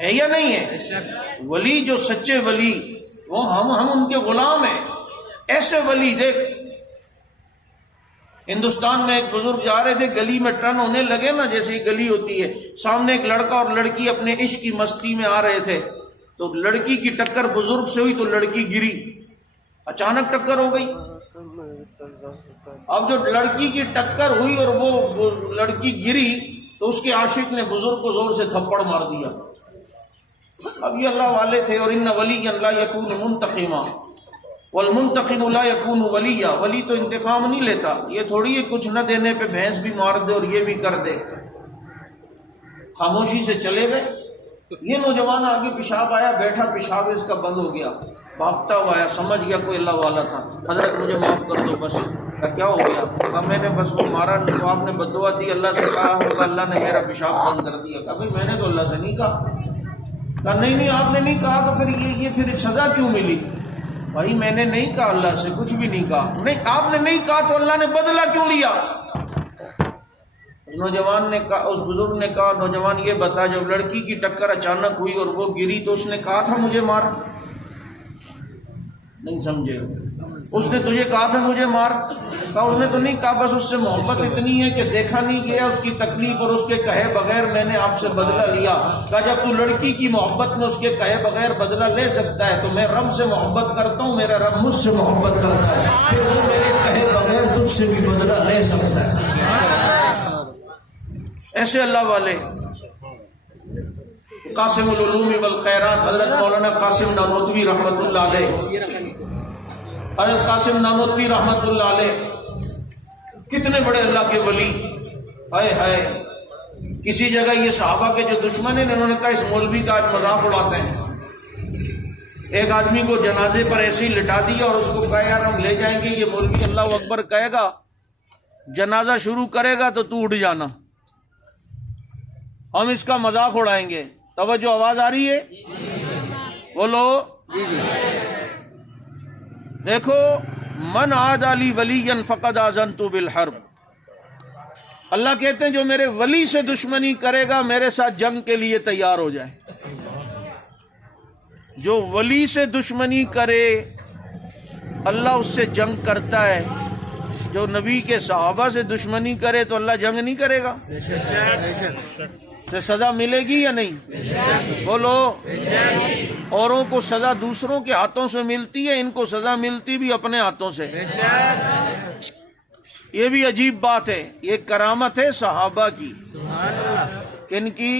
ہے یا نہیں ہے؟ ولی جو سچے ولی وہ ہم ان کے غلام ہیں. ایسے ولی دیکھ، ہندوستان میں ایک بزرگ جا رہے تھے، گلی میں ٹرن ہونے لگے نا، جیسے یہ گلی ہوتی ہے، سامنے ایک لڑکا اور لڑکی اپنے عشق کی مستی میں آ رہے تھے، تو لڑکی کی ٹکر بزرگ سے ہوئی تو لڑکی گری، اچانک ٹکر ہو گئی. اب جو لڑکی کی ٹکر ہوئی اور وہ لڑکی گری تو اس کے عاشق نے بزرگ کو زور سے تھپڑ مار دیا. اب یہ اللہ والے تھے، اور ان ولی لا یکون منتقما والمنتقم لا یکون ولیا. ولی تو انتقام نہیں لیتا، یہ تھوڑی ہے کچھ نہ دینے پہ بھینس بھی مار دے اور یہ بھی کر دے. خاموشی سے چلے گئے. یہ نوجوان آگے پیشاب آیا، بیٹھا، پیشاب اس کا بند ہو گیا، بھاگتا ہوا آیا، سمجھ گیا کوئی اللہ والا تھا. حضرت مجھے معاف کر دو. بس کیا ہو گیا؟ کہا میں نے بس وہ مارا تو آپ نے بد دعا دی، اللہ سے کہا ہوگا اللہ نے میرا پیشاب بند کر دیا. کہا بھائی میں نے تو اللہ سے نہیں کہا. کہا نہیں آپ نے نہیں کہا تو پھر یہ پھر سزا کیوں ملی؟ بھائی میں نے نہیں کہا، اللہ سے کچھ بھی نہیں کہا. نہیں آپ نے نہیں کہا تو اللہ نے بدلہ کیوں لیا؟ اس نوجوان نے کہا، اس بزرگ نے کہا نوجوان یہ بتا، جب لڑکی کی ٹکر اچانک ہوئی اور وہ گری تو اس نے کہا تھا مجھے مار؟ نہیں سمجھے؟ اس نے تجھے کہا تھا مجھے مار؟ کہا اس نے تو نہیں کہا، بس اس سے محبت اتنی ہے کہ دیکھا نہیں گیا اس کی تکلیف اور اس کے کہے بغیر میں نے آپ سے بدلہ لیا. کہا جب تو لڑکی کی محبت میں اس کے کہے بغیر بدلہ لے سکتا ہے تو میں رب سے محبت کرتا ہوں، میرا رب مجھ سے محبت کرتا ہے، پھر وہ میرے کہے بغیر تجھ سے بھی بدلہ لے سکتا ہے. ایسے اللہ والے. قاسم العلوم والخیرات حضرت مولانا قاسم نانوتوی رحمۃ اللہ علیہ، حضرت قاسم نانوتوی رحمۃ اللہ علیہ کتنے بڑے اللہ کے ولی. ہائے ہائے، کسی جگہ یہ صحابہ کے جو دشمن ہیں انہوں نے کہا اس مولوی کا آج مذاق اڑاتے ہیں. ایک آدمی کو جنازے پر ایسے ہی لٹا دیا اور اس کو کہا یار ہم لے جائیں گے، یہ مولوی اللہ اکبر کہے گا، جنازہ شروع کرے گا تو تو اٹھ جانا، ہم اس کا مذاق اڑائیں گے. توجہ، آواز آ رہی ہے؟ بولو. دیکھو، من عاد لی ولی فقد آذنت بالحرب. اللہ کہتے ہیں جو میرے ولی سے دشمنی کرے گا میرے ساتھ جنگ کے لیے تیار ہو جائے. جو ولی سے دشمنی کرے اللہ اس سے جنگ کرتا ہے. جو نبی کے صحابہ سے دشمنی کرے تو اللہ جنگ نہیں کرے گا. تو سزا ملے گی یا نہیں؟ بولو. اوروں کو سزا دوسروں کے ہاتھوں سے ملتی ہے، ان کو سزا ملتی بھی اپنے ہاتھوں سے. یہ بھی عجیب بات ہے. یہ کرامت ہے صحابہ کی. کن کی؟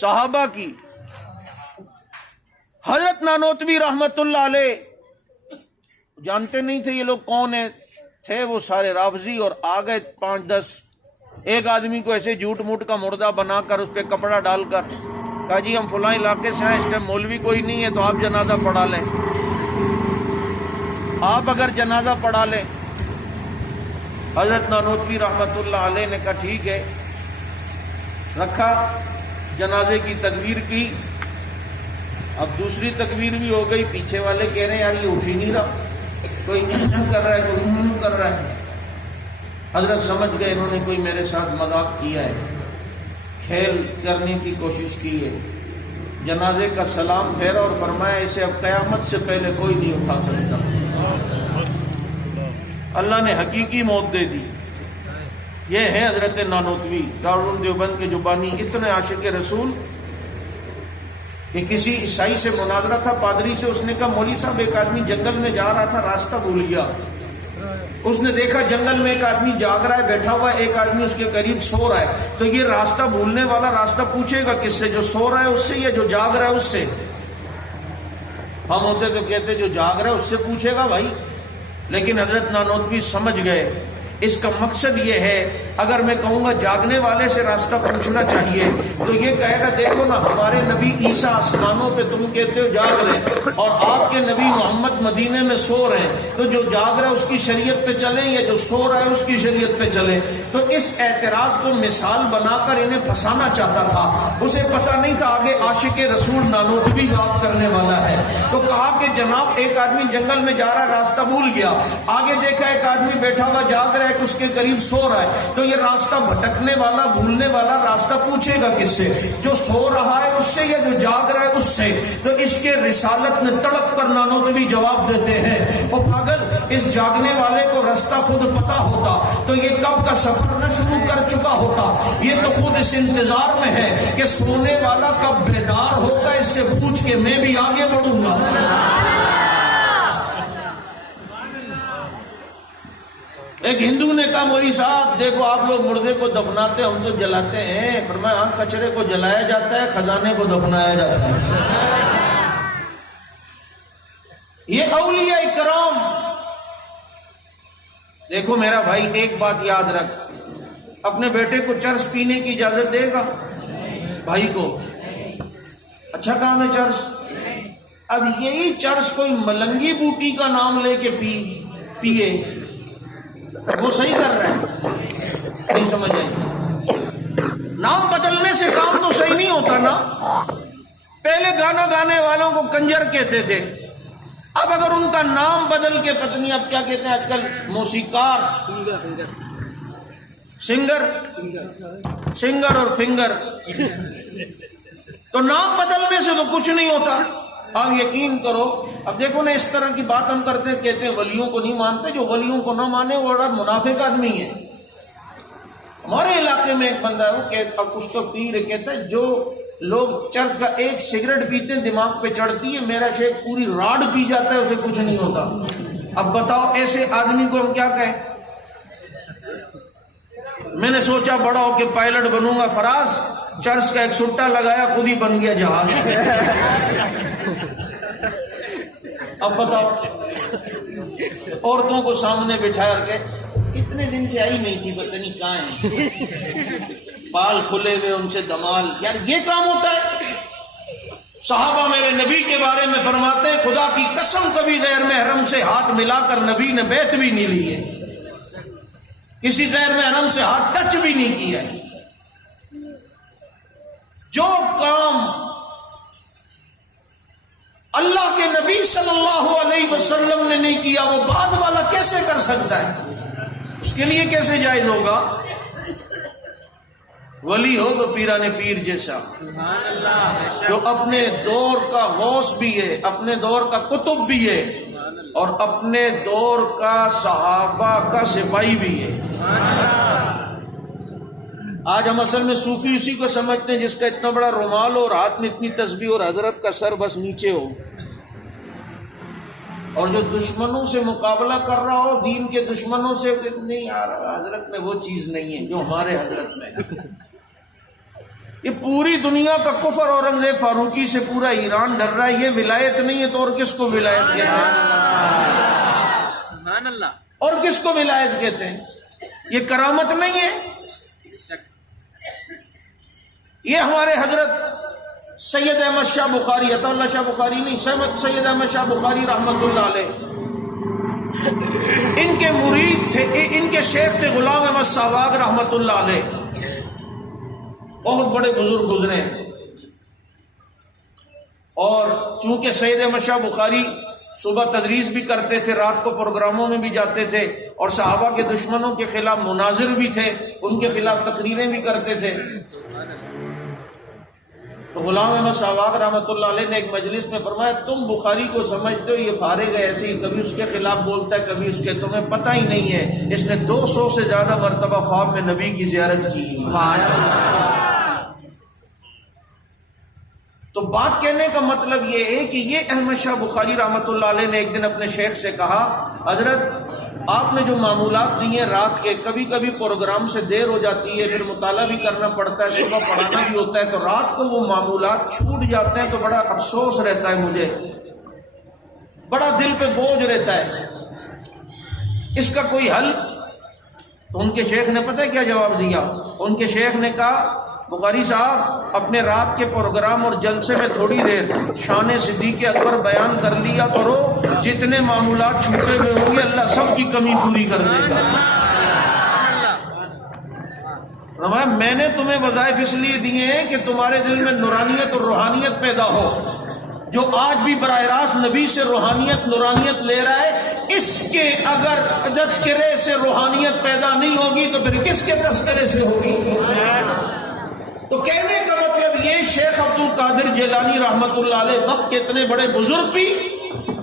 صحابہ کی. حضرت نانوتوی رحمت اللہ علیہ جانتے نہیں تھے یہ لوگ کون ہیں، تھے وہ سارے رافضی، اور آ گئے 5-10. ایک آدمی کو ایسے جھوٹ موٹ کا مردہ بنا کر اس پہ کپڑا ڈال کر کہا جی ہم فلاں علاقے سے ہیں، اس ٹائم مولوی کوئی نہیں ہے تو آپ جنازہ پڑھا لیں، آپ اگر جنازہ پڑھا لیں. حضرت نانوتوی رحمت اللہ علیہ نے کہا ٹھیک ہے، رکھا، جنازے کی تکبیر کی. اب دوسری تکبیر بھی ہو گئی، پیچھے والے کہہ رہے ہیں یار یہ اٹھ ہی نہیں رہا، کوئی کر رہا ہے، کوئی کر رہا ہے. حضرت سمجھ گئے انہوں نے کوئی میرے ساتھ مذاق کیا ہے، کھیل کرنے کی کوشش کی ہے. جنازے کا سلام پھیرا اور فرمایا اسے اب قیامت سے پہلے کوئی نہیں اٹھا سکتا. اللہ نے حقیقی موت دے دی. یہ ہے حضرت نانوتوی دارالعلوم دیوبند کے جو بانی، اتنے عاشق رسول کہ کسی عیسائی سے مناظرہ تھا پادری سے. اس نے کہا مولوی صاحب ایک آدمی جنگل میں جا رہا تھا، راستہ بھول گیا. اس نے دیکھا جنگل میں ایک آدمی جاگ رہا ہے، بیٹھا ہوا ہے، ایک آدمی اس کے قریب سو رہا ہے. تو یہ راستہ بھولنے والا راستہ پوچھے گا کس سے؟ جو سو رہا ہے اس سے یا جو جاگ رہا ہے اس سے؟ ہم ہوتے تو کہتے جو جاگ رہا ہے اس سے پوچھے گا بھائی. لیکن حضرت نانوتوی سمجھ گئے اس کا مقصد یہ ہے اگر میں کہوں گا جاگنے والے سے راستہ پوچھنا چاہیے تو یہ کہے گا دیکھو نا ہمارے نبی عیسیٰ آسمانوں پہ تم کہتے ہو جاگ رہے ہیں اور آپ کے نبی محمد مدینے میں سو رہے ہیں، تو جو جاگ رہا ہے اس کی شریعت پہ چلیں یا جو سو رہا ہے اس کی شریعت پہ چلیں. تو اس اعتراض کو مثال بنا کر انہیں پھنسانا چاہتا تھا. اسے پتہ نہیں تھا آگے عاشق رسول نانوتوی بات کرنے والا ہے. تو کہا کہ جناب ایک آدمی جنگل میں جا رہا ہے، راستہ بھول گیا، آگے دیکھا ایک آدمی بیٹھا ہوا جاگ رہا ہے، اس کے قریب سو رہا ہے. تو یہ راستہ بھٹکنے والا بھولنے والا راستہ پوچھے گا کس سے؟ جو سو رہا ہے اس سے یا جو جاگ رہا ہے اس سے؟ تو اس کے رسالت میں تڑپ کر نانوتوی جواب دیتے ہیں، او پاگل، اس جاگنے والے کو راستہ خود پتا ہوتا تو یہ کب کا سفر نہ شروع کر چکا ہوتا۔ یہ تو خود اس انتظار میں ہے کہ سونے والا کب بیدار ہوگا، اس سے پوچھ کے میں بھی آگے بڑھوں گا۔ ایک ہندو نے کہا مولوی صاحب دیکھو آپ لوگ مردے کو دفناتے ہم تو جلاتے ہیں۔ فرمایا ہاں، کچرے کو جلایا جاتا ہے، خزانے کو دفنایا جاتا ہے۔ یہ اولیاء کرام، دیکھو میرا بھائی ایک بات یاد رکھ، اپنے بیٹے کو چرس پینے کی اجازت دے گا بھائی کو؟ اچھا کام ہے چرس۔ اب یہی چرس کوئی ملنگی بوٹی کا نام لے کے پیے، وہ صحیح کر رہا ہے؟ نہیں سمجھ آئی؟ نام بدلنے سے کام تو صحیح نہیں ہوتا نا۔ پہلے گانا گانے والوں کو کنجر کہتے تھے، اب اگر ان کا نام بدل کے پتنی اب کیا کہتے ہیں آج کل، موسیقار، سنگر اور فنگر، تو نام بدلنے سے تو کچھ نہیں ہوتا۔ آپ یقین کرو، اب دیکھو نا اس طرح کی بات ہم کرتے ہیں، کہتے ہیں ولیوں کو نہیں مانتے، جو ولیوں کو نہ مانے وہ بڑا منافق آدمی ہے۔ ہمارے علاقے میں ایک بندہ ہے، وہ کہ اب کچھ تو پیر کہتا ہے جو لوگ چرس کا ایک سگریٹ پیتے ہیں دماغ پہ چڑھتی ہے، میرا شیخ پوری راڈ پی جاتا ہے، اسے کچھ نہیں ہوتا۔ اب بتاؤ ایسے آدمی کو ہم کیا کہیں؟ میں نے سوچا بڑا ہو کے پائلٹ بنوں گا، فراز چرس کا ایک سٹا لگایا، خود ہی بن گیا جہاز۔ اب بتاؤ، عورتوں کو سامنے بٹھا کے اتنے دن سے آئی نہیں تھی، پتہ نہیں کہاں ہیں، بال کھلے ہوئے ان سے دمال، یار یہ کام ہوتا ہے؟ صحابہ میرے نبی کے بارے میں فرماتے ہیں خدا کی قسم کبھی غیر محرم سے ہاتھ ملا کر نبی نے بیعت بھی نہیں لی ہے، کسی غیر محرم سے ہاتھ ٹچ بھی نہیں کیا ہے۔ جو کام اللہ کے نبی صلی اللہ علیہ وسلم نے نہیں کیا وہ بعد والا کیسے کر سکتا ہے؟ اس کے لیے کیسے جائز ہوگا؟ ولی ہو تو پیران پیر جیسا، جو اپنے دور کا غوث بھی ہے، اپنے دور کا قطب بھی ہے، اور اپنے دور کا صحابہ کا سپاہی بھی ہے۔ آج ہم اصل میں صوفی اسی کو سمجھتے ہیں جس کا اتنا بڑا رومال ہو اور ہاتھ میں اتنی تسبیح اور حضرت کا سر بس نیچے ہو، اور جو دشمنوں سے مقابلہ کر رہا ہو، دین کے دشمنوں سے، نہیں یار حضرت میں وہ چیز نہیں ہے جو ہمارے حضرت میں ہے۔ یہ پوری دنیا کا کفر اورنگزیب فاروقی سے پورا ایران ڈر رہا ہے، یہ ولایت نہیں ہے تو اور کس کو ولایت کہتے ہیں؟ سبحان اللہ۔ اور کس کو ولایت کہتے ہیں؟ یہ کرامت نہیں ہے؟ یہ ہمارے حضرت سید احمد شاہ بخاری، عطا اللہ شاہ بخاری نہیں، سید احمد شاہ بخاری رحمت اللہ علیہ، ان کے مرید تھے، ان کے شیخ تھے غلام احمد ساواگ رحمت اللہ علیہ، بہت بڑے بزرگ گزرے ہیں۔ اور چونکہ سید احمد شاہ بخاری صبح تدریس بھی کرتے تھے، رات کو پروگراموں میں بھی جاتے تھے، اور صحابہ کے دشمنوں کے خلاف مناظر بھی تھے، ان کے خلاف تقریریں بھی کرتے تھے، تو غلام احمد ساواگ رحمۃ اللہ علیہ نے ایک مجلس میں فرمایا تم بخاری کو سمجھتے ہو یہ فارغ ہے ایسے ہی، کبھی اس کے خلاف بولتا ہے کبھی اس کے، تمہیں پتہ ہی نہیں ہے اس نے 200 سے زیادہ مرتبہ خواب میں نبی کی زیارت کی۔ تو بات کہنے کا مطلب یہ ہے کہ یہ احمد شاہ بخاری رحمۃ اللہ علیہ نے ایک دن اپنے شیخ سے کہا حضرت آپ نے جو معمولات دی ہیں رات کے، کبھی کبھی پروگرام سے دیر ہو جاتی ہے، پھر مطالعہ بھی کرنا پڑتا ہے، صبح پڑھانا بھی ہوتا ہے، تو رات کو وہ معمولات چھوٹ جاتے ہیں تو بڑا افسوس رہتا ہے، مجھے بڑا دل پہ بوجھ رہتا ہے، اس کا کوئی حل؟ تو ان کے شیخ نے پتہ ہے کیا جواب دیا؟ ان کے شیخ نے کہا بخاری صاحب اپنے رات کے پروگرام اور جلسے میں تھوڑی دیر شان صدیق اکبر بیان کر لیا کرو، جتنے معمولات چھوٹے ہوئے ہوں گے اللہ سب کی کمی پوری کر دے گا۔ میں نے تمہیں وظائف اس لیے دیے ہیں کہ تمہارے دل میں نورانیت اور روحانیت پیدا ہو، جو آج بھی براہ راست نبی سے روحانیت نورانیت لے رہا ہے، اس کے اگر تذکرے سے روحانیت پیدا نہیں ہوگی تو پھر کس کے تذکرے سے ہوگی؟ تو کہنے کا مطلب یہ، شیخ عبد القادر جیلانی رحمت اللہ علیہ وقت کے اتنے بڑے بزرگ بھی،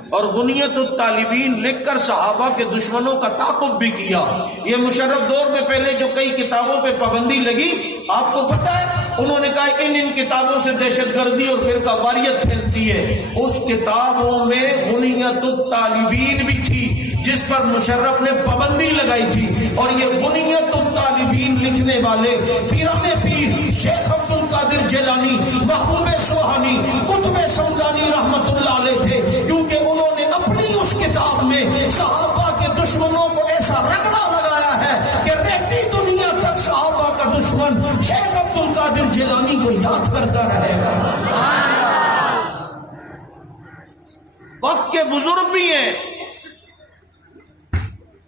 اور غنیت الطالبین لکھ کر صحابہ کے دشمنوں کا تعاقب بھی کیا۔ یہ مشرف دور میں پہلے جو کئی کتابوں پہ پابندی لگی، آپ کو پتہ ہے انہوں نے کہا ان کتابوں سے دہشت گردی اور فرقہ واریت پھیلتی ہے۔ اس کتابوں میں غنیت الطالبین بھی تھی جس پر مشرف نے پابندی لگائی تھی، اور یہ غنیت الطالبین لکھنے والے پیرانے پیر شیخ عبد القادر جیلانی، محبوب سوہانی، قطب سمزانی رحمت اللہ علیہ تھے، کیونکہ انہوں نے اپنی اس کتاب میں صحابہ کے دشمنوں کو ایسا رگڑا لگایا ہے کہ رہتی دنیا تک صحابہ کا دشمن شیخ عبد القادر جیلانی کو یاد کرتا رہے گا۔ وقت کے بزرگ بھی ہیں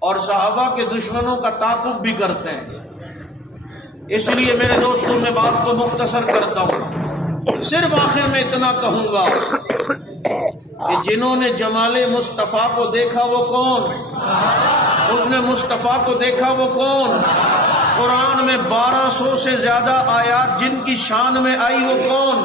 اور صحابہ کے دشمنوں کا تعاقب بھی کرتے ہیں۔ اس لیے میرے دوستوں میں بات کو مختصر کرتا ہوں، صرف آخر میں اتنا کہوں گا کہ جنہوں نے جمال مصطفیٰ کو دیکھا وہ کون؟ اس نے مصطفیٰ کو دیکھا وہ کون؟ قرآن میں 1200 سے زیادہ آیات جن کی شان میں آئی وہ کون؟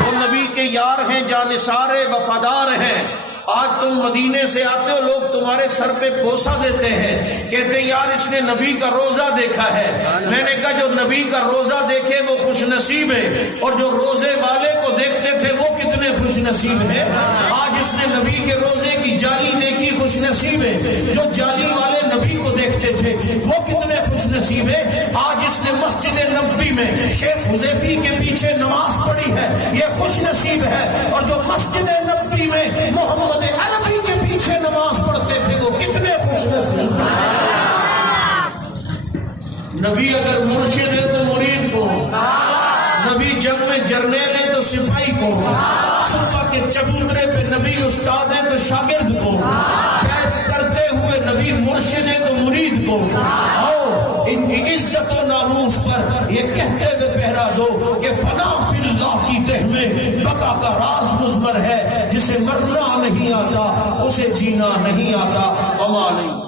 وہ نبی کے یار ہیں، جانثار وفادار ہیں۔ آج تم مدینے سے آتے ہو، لوگ تمہارے سر پہ بوسہ دیتے ہیں، کہتے ہیں یار اس نے نبی کا روزہ دیکھا ہے۔ میں نے کہا جو نبی کا روزہ دیکھے وہ خوش نصیب ہے، اور جو روزے والے کو دیکھتے تھے وہ کتنے خوش نصیب ہیں۔ آج اس نے نبی کے روزے کی جالی دیکھی، خوش نصیب ہے۔ جو جالی والے نبی کو دیکھتے تھے وہ کتنے خوش نصیب ہے۔ آج اس نے مسجد نبوی میں شیخ حذیفی کے پیچھے نماز پڑھی ہے، یہ خوش نصیب ہے۔ اور جو مسجد نبوی میں محمد عربی کے پیچھے نماز پڑھتے تھے وہ کتنے خوش نصیب ہیں۔ نبی اگر مرشد ہے تو مرید کو، نبی جنگ میں جرنیل ہے تو سپاہی کو، صفہ کے چبوترے پہ نبی استاد ہے تو شاگرد کو، قید کرتے ہوئے نبی مرشد ہے تو مرید کو۔ آؤ ان کی عزت و ناموس پر یہ کہتے ہوئے پہرا دو کہ فنا فی اللہ کی تہ میں بقا کا راز مضمر ہے، جسے مرنا نہیں آتا اسے جینا نہیں آتا۔ اما نہیں